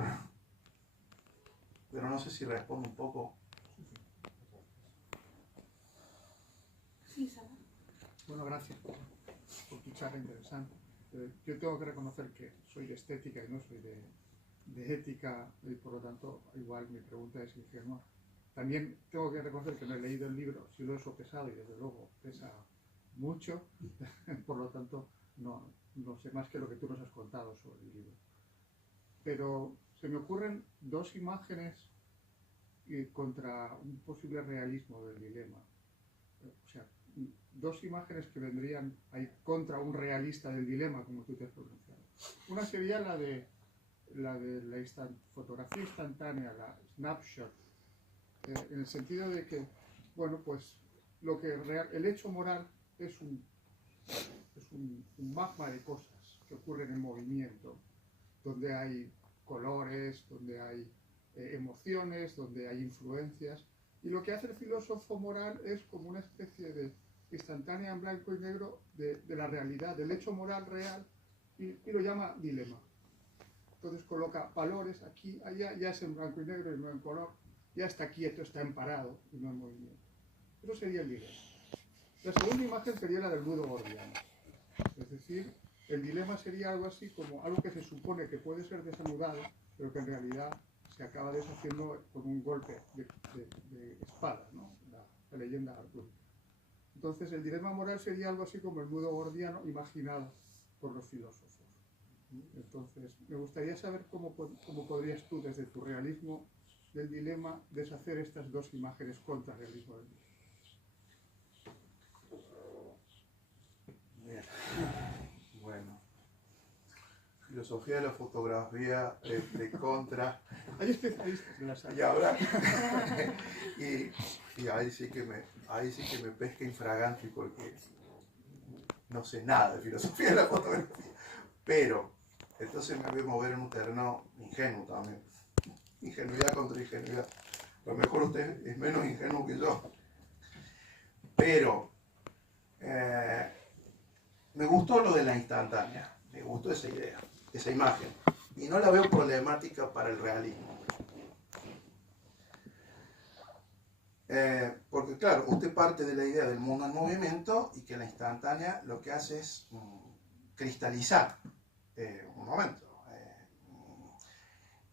pero no sé si respondo un poco. Sí, Sara. Bueno, gracias por tu charla interesante. Yo tengo que reconocer que soy de estética y no soy de ética, y por lo tanto, igual mi pregunta es ingenua. También tengo que reconocer que no he leído el libro, si lo he sopesado y desde luego pesa mucho, por lo tanto no sé más que lo que tú nos has contado sobre el libro. Pero se me ocurren dos imágenes contra un posible realismo del dilema. O sea, dos imágenes que vendrían ahí contra un realista del dilema, como tú te has pronunciado. Una sería la de la fotografía instantánea, la snapshot, en el sentido de que, bueno, pues el hecho moral es un magma de cosas que ocurren en movimiento, donde hay colores, donde hay emociones, donde hay influencias, y lo que hace el filósofo moral es como una especie de instantánea en blanco y negro de la realidad, del hecho moral real, y lo llama dilema. Entonces coloca valores aquí, allá, ya es en blanco y negro y no en color, ya está quieto, está en parado y no en movimiento. Eso sería el dilema. La segunda imagen sería la del nudo gordiano. Es decir, el dilema sería algo así como algo que se supone que puede ser desanudado, pero que en realidad se acaba deshaciendo con un golpe de espada, ¿no? La leyenda artúrica. Entonces, el dilema moral sería algo así como el nudo gordiano imaginado por los filósofos. Entonces, me gustaría saber cómo podrías tú, desde tu realismo del dilema, deshacer estas dos imágenes contra el realismo del dilema. Bien. Bueno, filosofía de la fotografía contra. Hay especialistas en las Y ahora y ahí sí que me pesca infraganti porque no sé nada de filosofía de la fotografía, pero entonces me voy a mover en un terreno ingenuo también, ingenuidad contra ingenuidad. A lo mejor usted es menos ingenuo que yo, pero me gustó lo de la instantánea, me gustó esa idea, esa imagen, y no la veo problemática para el realismo. Porque claro, usted parte de la idea del mundo en movimiento y que la instantánea lo que hace es cristalizar un momento.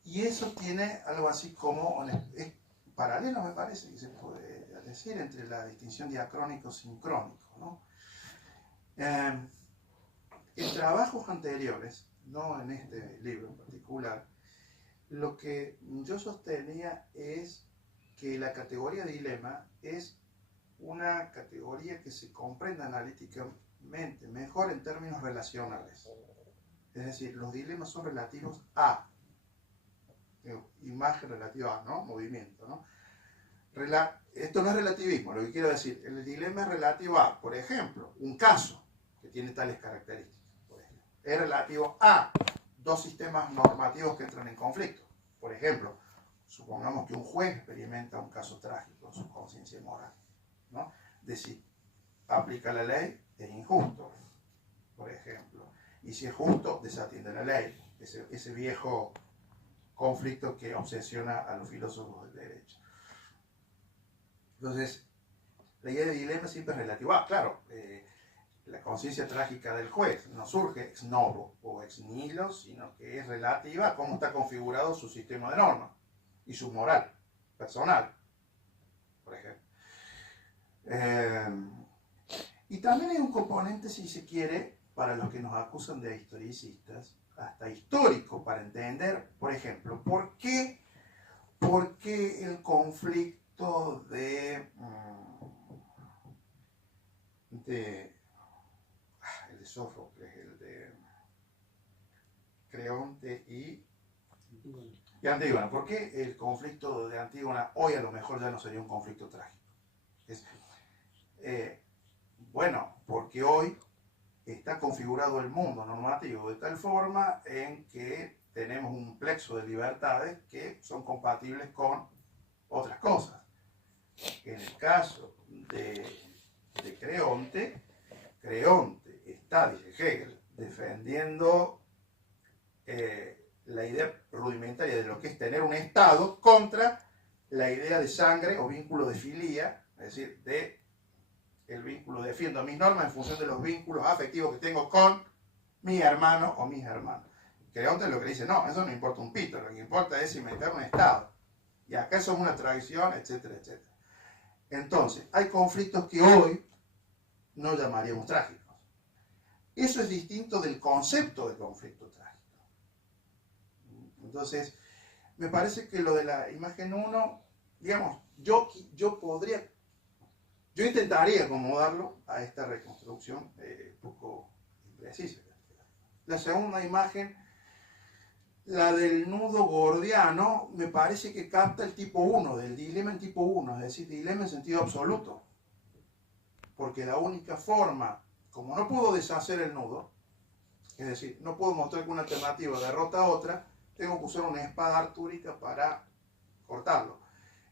Y eso tiene algo así como, es paralelo me parece que se puede decir entre la distinción diacrónico-sincrónico, ¿no? En trabajos anteriores, no en este libro en particular, lo que yo sostenía es que la categoría de dilema es una categoría que se comprende analíticamente mejor en términos relacionales. Es decir, los dilemas son relativos a imagen relativa a, ¿no? Movimiento, ¿no? Esto no es relativismo, lo que quiero decir, el dilema es relativo a, por ejemplo, un caso que tiene tales características, por ejemplo, es relativo a dos sistemas normativos que entran en conflicto. Por ejemplo, supongamos que un juez experimenta un caso trágico en su conciencia moral, ¿no? De si aplica la ley es injusto, por ejemplo, y si es justo desatiende la ley, ese viejo conflicto que obsesiona a los filósofos del derecho. Entonces, la idea de dilema siempre es relativa. Claro, la conciencia trágica del juez no surge ex novo o ex nihilo, sino que es relativa a cómo está configurado su sistema de normas y su moral personal, por ejemplo. Y también hay un componente, si se quiere, para los que nos acusan de historicistas, hasta histórico, para entender, por ejemplo, ¿por qué el conflicto el de Sófocles, el de Creonte y Antígona? ¿Por qué el conflicto de Antígona hoy a lo mejor ya no sería un conflicto trágico? Bueno, porque hoy está configurado el mundo normativo de tal forma en que tenemos un plexo de libertades que son compatibles con otras cosas. En el caso de Creonte está, dice Hegel, defendiendo la idea rudimentaria de lo que es tener un Estado contra la idea de sangre o vínculo de filía, es decir, el vínculo, defiendo mis normas en función de los vínculos afectivos que tengo con mi hermano o mis hermanos. Creonte lo que dice, no, eso no importa un pito, lo que importa es inventar un Estado. Y acá eso es una tradición, etcétera, etcétera. Entonces, hay conflictos que hoy no llamaríamos trágicos. Eso es distinto del concepto de conflicto trágico. Entonces, me parece que lo de la imagen 1, digamos, yo intentaría acomodarlo a esta reconstrucción poco imprecisa. La segunda imagen, la del nudo gordiano, me parece que capta el tipo 1, del dilema en tipo 1, es decir, dilema en sentido absoluto. Porque la única forma, como no puedo deshacer el nudo, es decir, no puedo mostrar que una alternativa derrota a otra, tengo que usar una espada artúrica para cortarlo.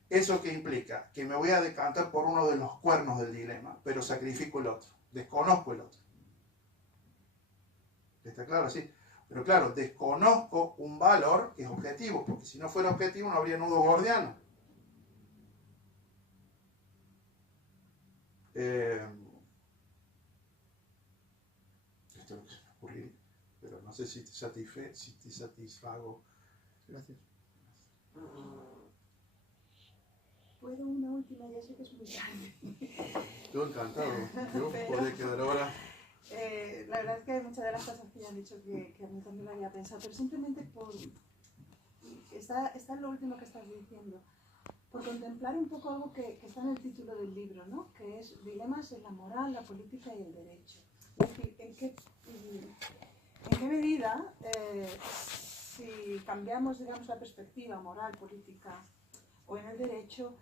¿Eso qué implica? Que me voy a decantar por uno de los cuernos del dilema, pero sacrifico el otro, desconozco el otro. ¿Está claro? Sí. Pero claro, desconozco un valor que es objetivo, porque si no fuera objetivo no habría nudo gordiano. No sé si te satisfago. Gracias. ¿Puedo una última? Ya sé que es muy tarde. Yo encantado. Yo podría quedar ahora. La verdad es que hay muchas de las cosas que ya han dicho que a mí también lo había pensado, pero simplemente por... Está en lo último que estás diciendo. Por contemplar un poco algo que está en el título del libro, ¿no? Que es dilemas en la moral, la política y el derecho. Es decir, ¿en qué medida, si cambiamos, digamos, la perspectiva moral, política o en el derecho,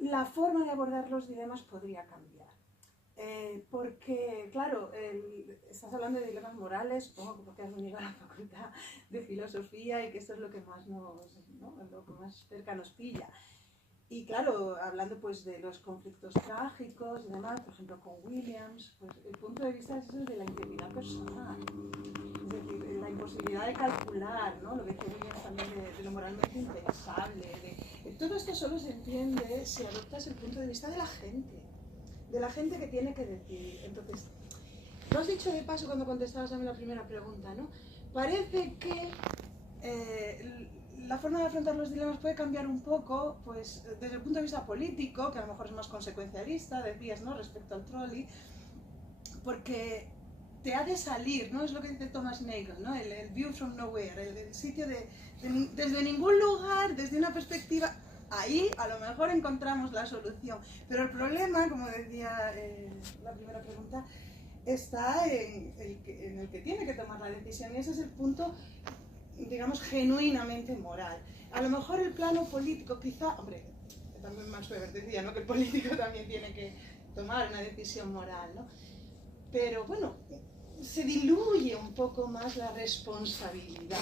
la forma de abordar los dilemas podría cambiar? Porque, claro, estás hablando de dilemas morales, supongo que porque has venido a la facultad de filosofía y que esto es lo que más lo que más cerca nos pilla. Y claro, hablando pues de los conflictos trágicos y demás, por ejemplo con Williams, pues el punto de vista es eso de la integridad personal, es decir, la imposibilidad de calcular, ¿no? Lo que dice Williams también de lo moralmente impensable, todo esto solo se entiende si adoptas el punto de vista de la gente que tiene que decidir. Entonces, lo has dicho de paso cuando contestabas a mí la primera pregunta, ¿no? Parece que la forma de afrontar los dilemas puede cambiar un poco, pues desde el punto de vista político, que a lo mejor es más consecuencialista, decías, ¿no? Respecto al trolley, porque te ha de salir, ¿no? Es lo que dice Thomas Nagel, ¿no? El view from nowhere, el sitio desde ningún lugar, desde una perspectiva. Ahí a lo mejor encontramos la solución, pero el problema, como decía la primera pregunta, está en el que tiene que tomar la decisión, y ese es el punto, digamos, genuinamente moral. A lo mejor el plano político, quizá, hombre, también Max Weber decía, ¿no? Que el político también tiene que tomar una decisión moral, ¿no? Pero bueno, se diluye un poco más la responsabilidad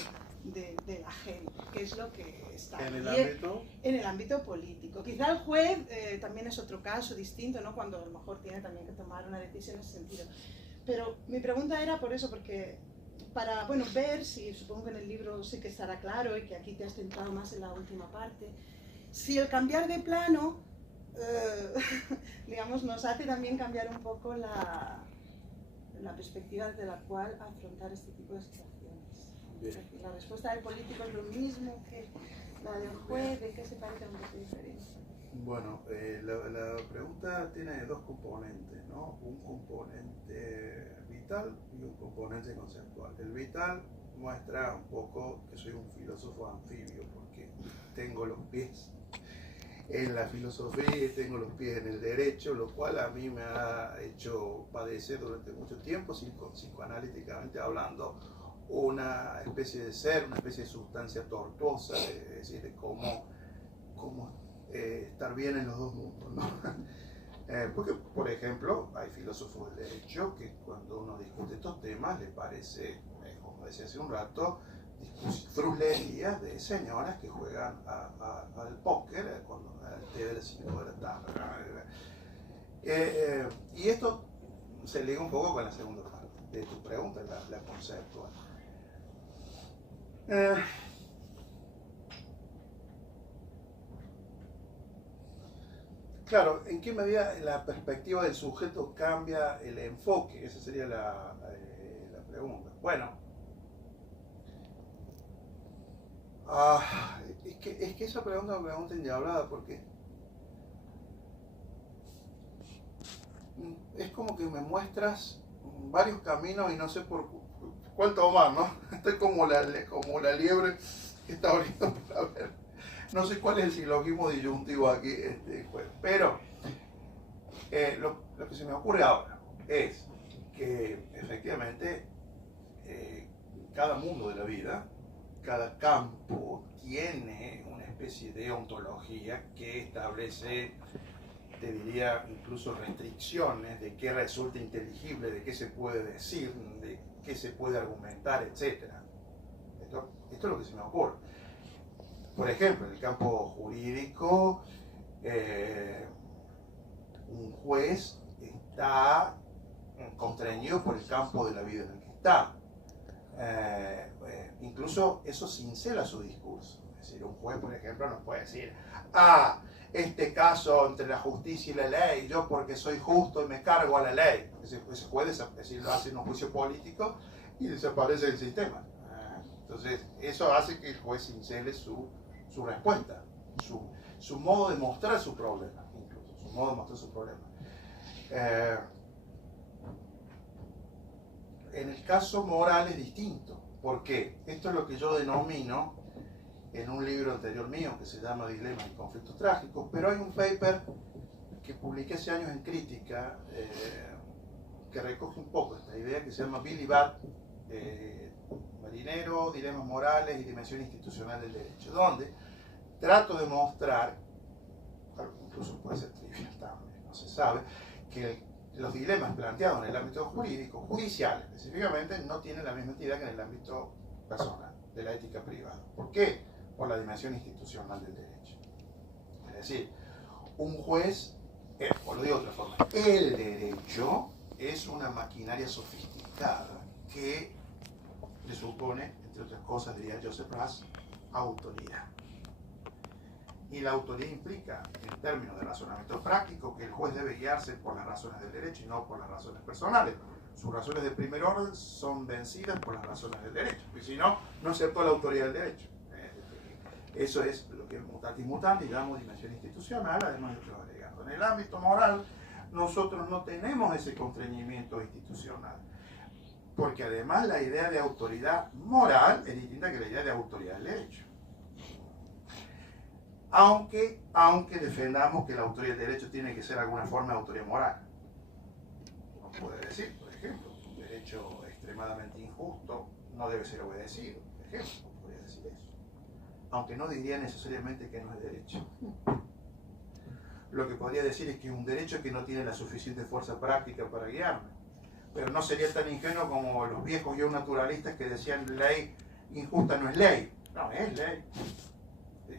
de la gente, que es lo que está ¿En el ahí, ámbito? en el ámbito político. Quizá el juez también es otro caso distinto, ¿no? Cuando a lo mejor tiene también que tomar una decisión en ese sentido. Pero mi pregunta era por eso, porque para, bueno, ver si, supongo que en el libro sí que estará claro y que aquí te has centrado más en la última parte, si el cambiar de plano, digamos, nos hace también cambiar un poco la perspectiva desde la cual afrontar este tipo de situaciones. Es decir, la respuesta del político es lo mismo que la del juez, ¿de qué se parece un poco diferente? Bueno, la pregunta tiene dos componentes, ¿no? Un componente vital y un componente conceptual. El vital muestra un poco que soy un filósofo anfibio, porque tengo los pies en la filosofía y tengo los pies en el derecho, lo cual a mí me ha hecho padecer durante mucho tiempo, psicoanalíticamente hablando, una especie de ser, una especie de sustancia tortuosa, es decir, de cómo estar bien en los dos mundos, ¿no? Porque, por ejemplo, hay filósofos del derecho que cuando uno discute estos temas les parece, como decía hace un rato, fruslerías de señoras que juegan al póker al té de las 5 de la tarde. Y esto se liga un poco con la segunda parte de tu pregunta, la conceptual. Claro, ¿en qué medida la perspectiva del sujeto cambia el enfoque? Esa sería la pregunta. Bueno, es que esa pregunta me pregunta endiablada porque es como que me muestras varios caminos y no sé por cuál tomar, ¿no? Estoy como la liebre que está abriendo para ver. No sé cuál es el silogismo disyuntivo aquí, pero lo que se me ocurre ahora es que efectivamente cada mundo de la vida, cada campo tiene una especie de ontología que establece, te diría, incluso restricciones de qué resulta inteligible, de qué se puede decir, de qué se puede argumentar, etc. Esto es lo que se me ocurre. Por ejemplo, en el campo jurídico, un juez está constreñido por el campo de la vida en el que está. Incluso eso cincela su discurso. Es decir, un juez, por ejemplo, no puede decir, este caso entre la justicia y la ley, yo porque soy justo y me cargo a la ley. Ese juez, es decir, lo hace en un juicio político, y desaparece el sistema. Entonces, eso hace que el juez cincele su respuesta, su modo de mostrar su problema, incluso, su modo de mostrar su problema. En el caso moral es distinto. ¿Por qué? Esto es lo que yo denomino en un libro anterior mío que se llama Dilemas y Conflictos Trágicos, pero hay un paper que publiqué hace años en Crítica que recoge un poco esta idea, que se llama Billy Budd, Marinero, Dilemas Morales y Dimensión Institucional del Derecho, donde trato de mostrar, incluso puede ser trivial también, no se sabe, que los dilemas planteados en el ámbito jurídico, judicial específicamente, no tienen la misma entidad que en el ámbito personal, de la ética privada. ¿Por qué? Por la dimensión institucional del derecho. Es decir, un juez, o lo digo de otra forma, el derecho es una maquinaria sofisticada que le supone, entre otras cosas, diría Joseph Raz, autoridad. Y la autoridad implica, en términos de razonamiento práctico, que el juez debe guiarse por las razones del derecho y no por las razones personales. Sus razones de primer orden son vencidas por las razones del derecho, y si no, no aceptó la autoridad del derecho. Eso es lo que mutatis mutandis llamamos dimensión institucional, además de otros agregados. En el ámbito moral, nosotros no tenemos ese constreñimiento institucional, porque además la idea de autoridad moral es distinta que la idea de autoridad del derecho. Aunque defendamos que la autoridad del derecho tiene que ser alguna forma de autoridad moral. Uno puede decir, por ejemplo, un derecho extremadamente injusto no debe ser obedecido. Por ejemplo, podría decir eso. Aunque no diría necesariamente que no es derecho. Lo que podría decir es que es un derecho que no tiene la suficiente fuerza práctica para guiarme. Pero no sería tan ingenuo como los viejos naturalistas que decían ley injusta no es ley. No, es ley.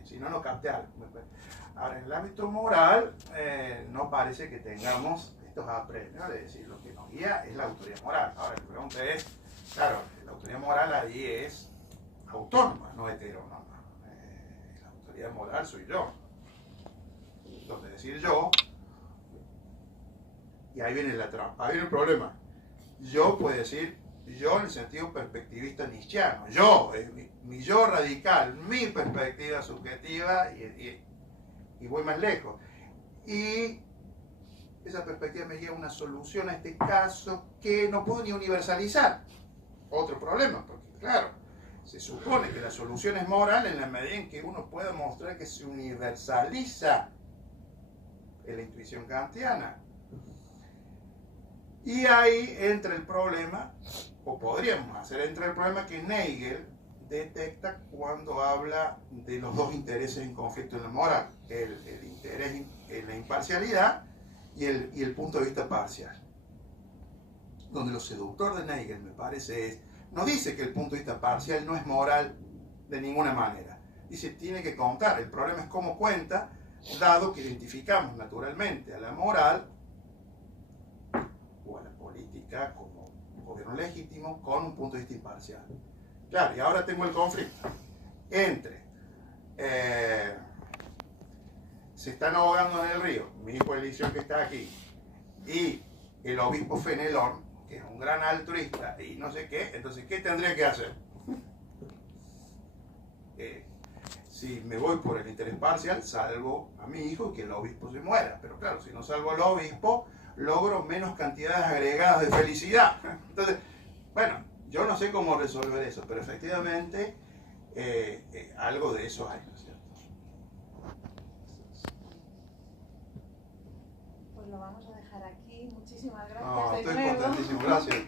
Si no, no capté algo. Ahora, en el ámbito moral, no parece que tengamos estos apremios de decir lo que nos guía es la autoridad moral. Ahora, la pregunta es, claro, la autoridad moral ahí es autónoma, no heterónoma. La autoridad moral soy yo. Entonces, decir yo, y ahí viene la trampa, ahí viene el problema. Yo puede decir yo en el sentido perspectivista nietzscheano, yo, mi yo radical, mi perspectiva subjetiva y voy más lejos. Y esa perspectiva me lleva a una solución a este caso que no puedo ni universalizar. Otro problema, porque claro, se supone que la solución es moral en la medida en que uno pueda mostrar que se universaliza en la intuición kantiana. Y ahí entra el problema, o podríamos hacer entrar el problema que Nagel detecta cuando habla de los dos intereses en conflicto en la moral, el interés en la imparcialidad y el punto de vista parcial. Donde lo seductor de Nagel, me parece, no dice que el punto de vista parcial no es moral de ninguna manera. Dice, tiene que contar, el problema es cómo cuenta, dado que identificamos naturalmente a la moral o a la política como gobierno legítimo con un punto de vista imparcial. Claro, y ahora tengo el conflicto entre se están ahogando en el río, mi coalición que está aquí, y el obispo Fenelón, que es un gran altruista y no sé qué, entonces, ¿qué tendría que hacer? Si me voy por el interés parcial, salvo a mi hijo y que el obispo se muera. Pero claro, si no salvo al obispo, logro menos cantidades agregadas de felicidad. Entonces, bueno, yo no sé cómo resolver eso, pero efectivamente algo de eso hay, ¿no es cierto? Pues lo vamos a dejar aquí. Muchísimas gracias. No, de estoy nuevo. contentísimo, gracias.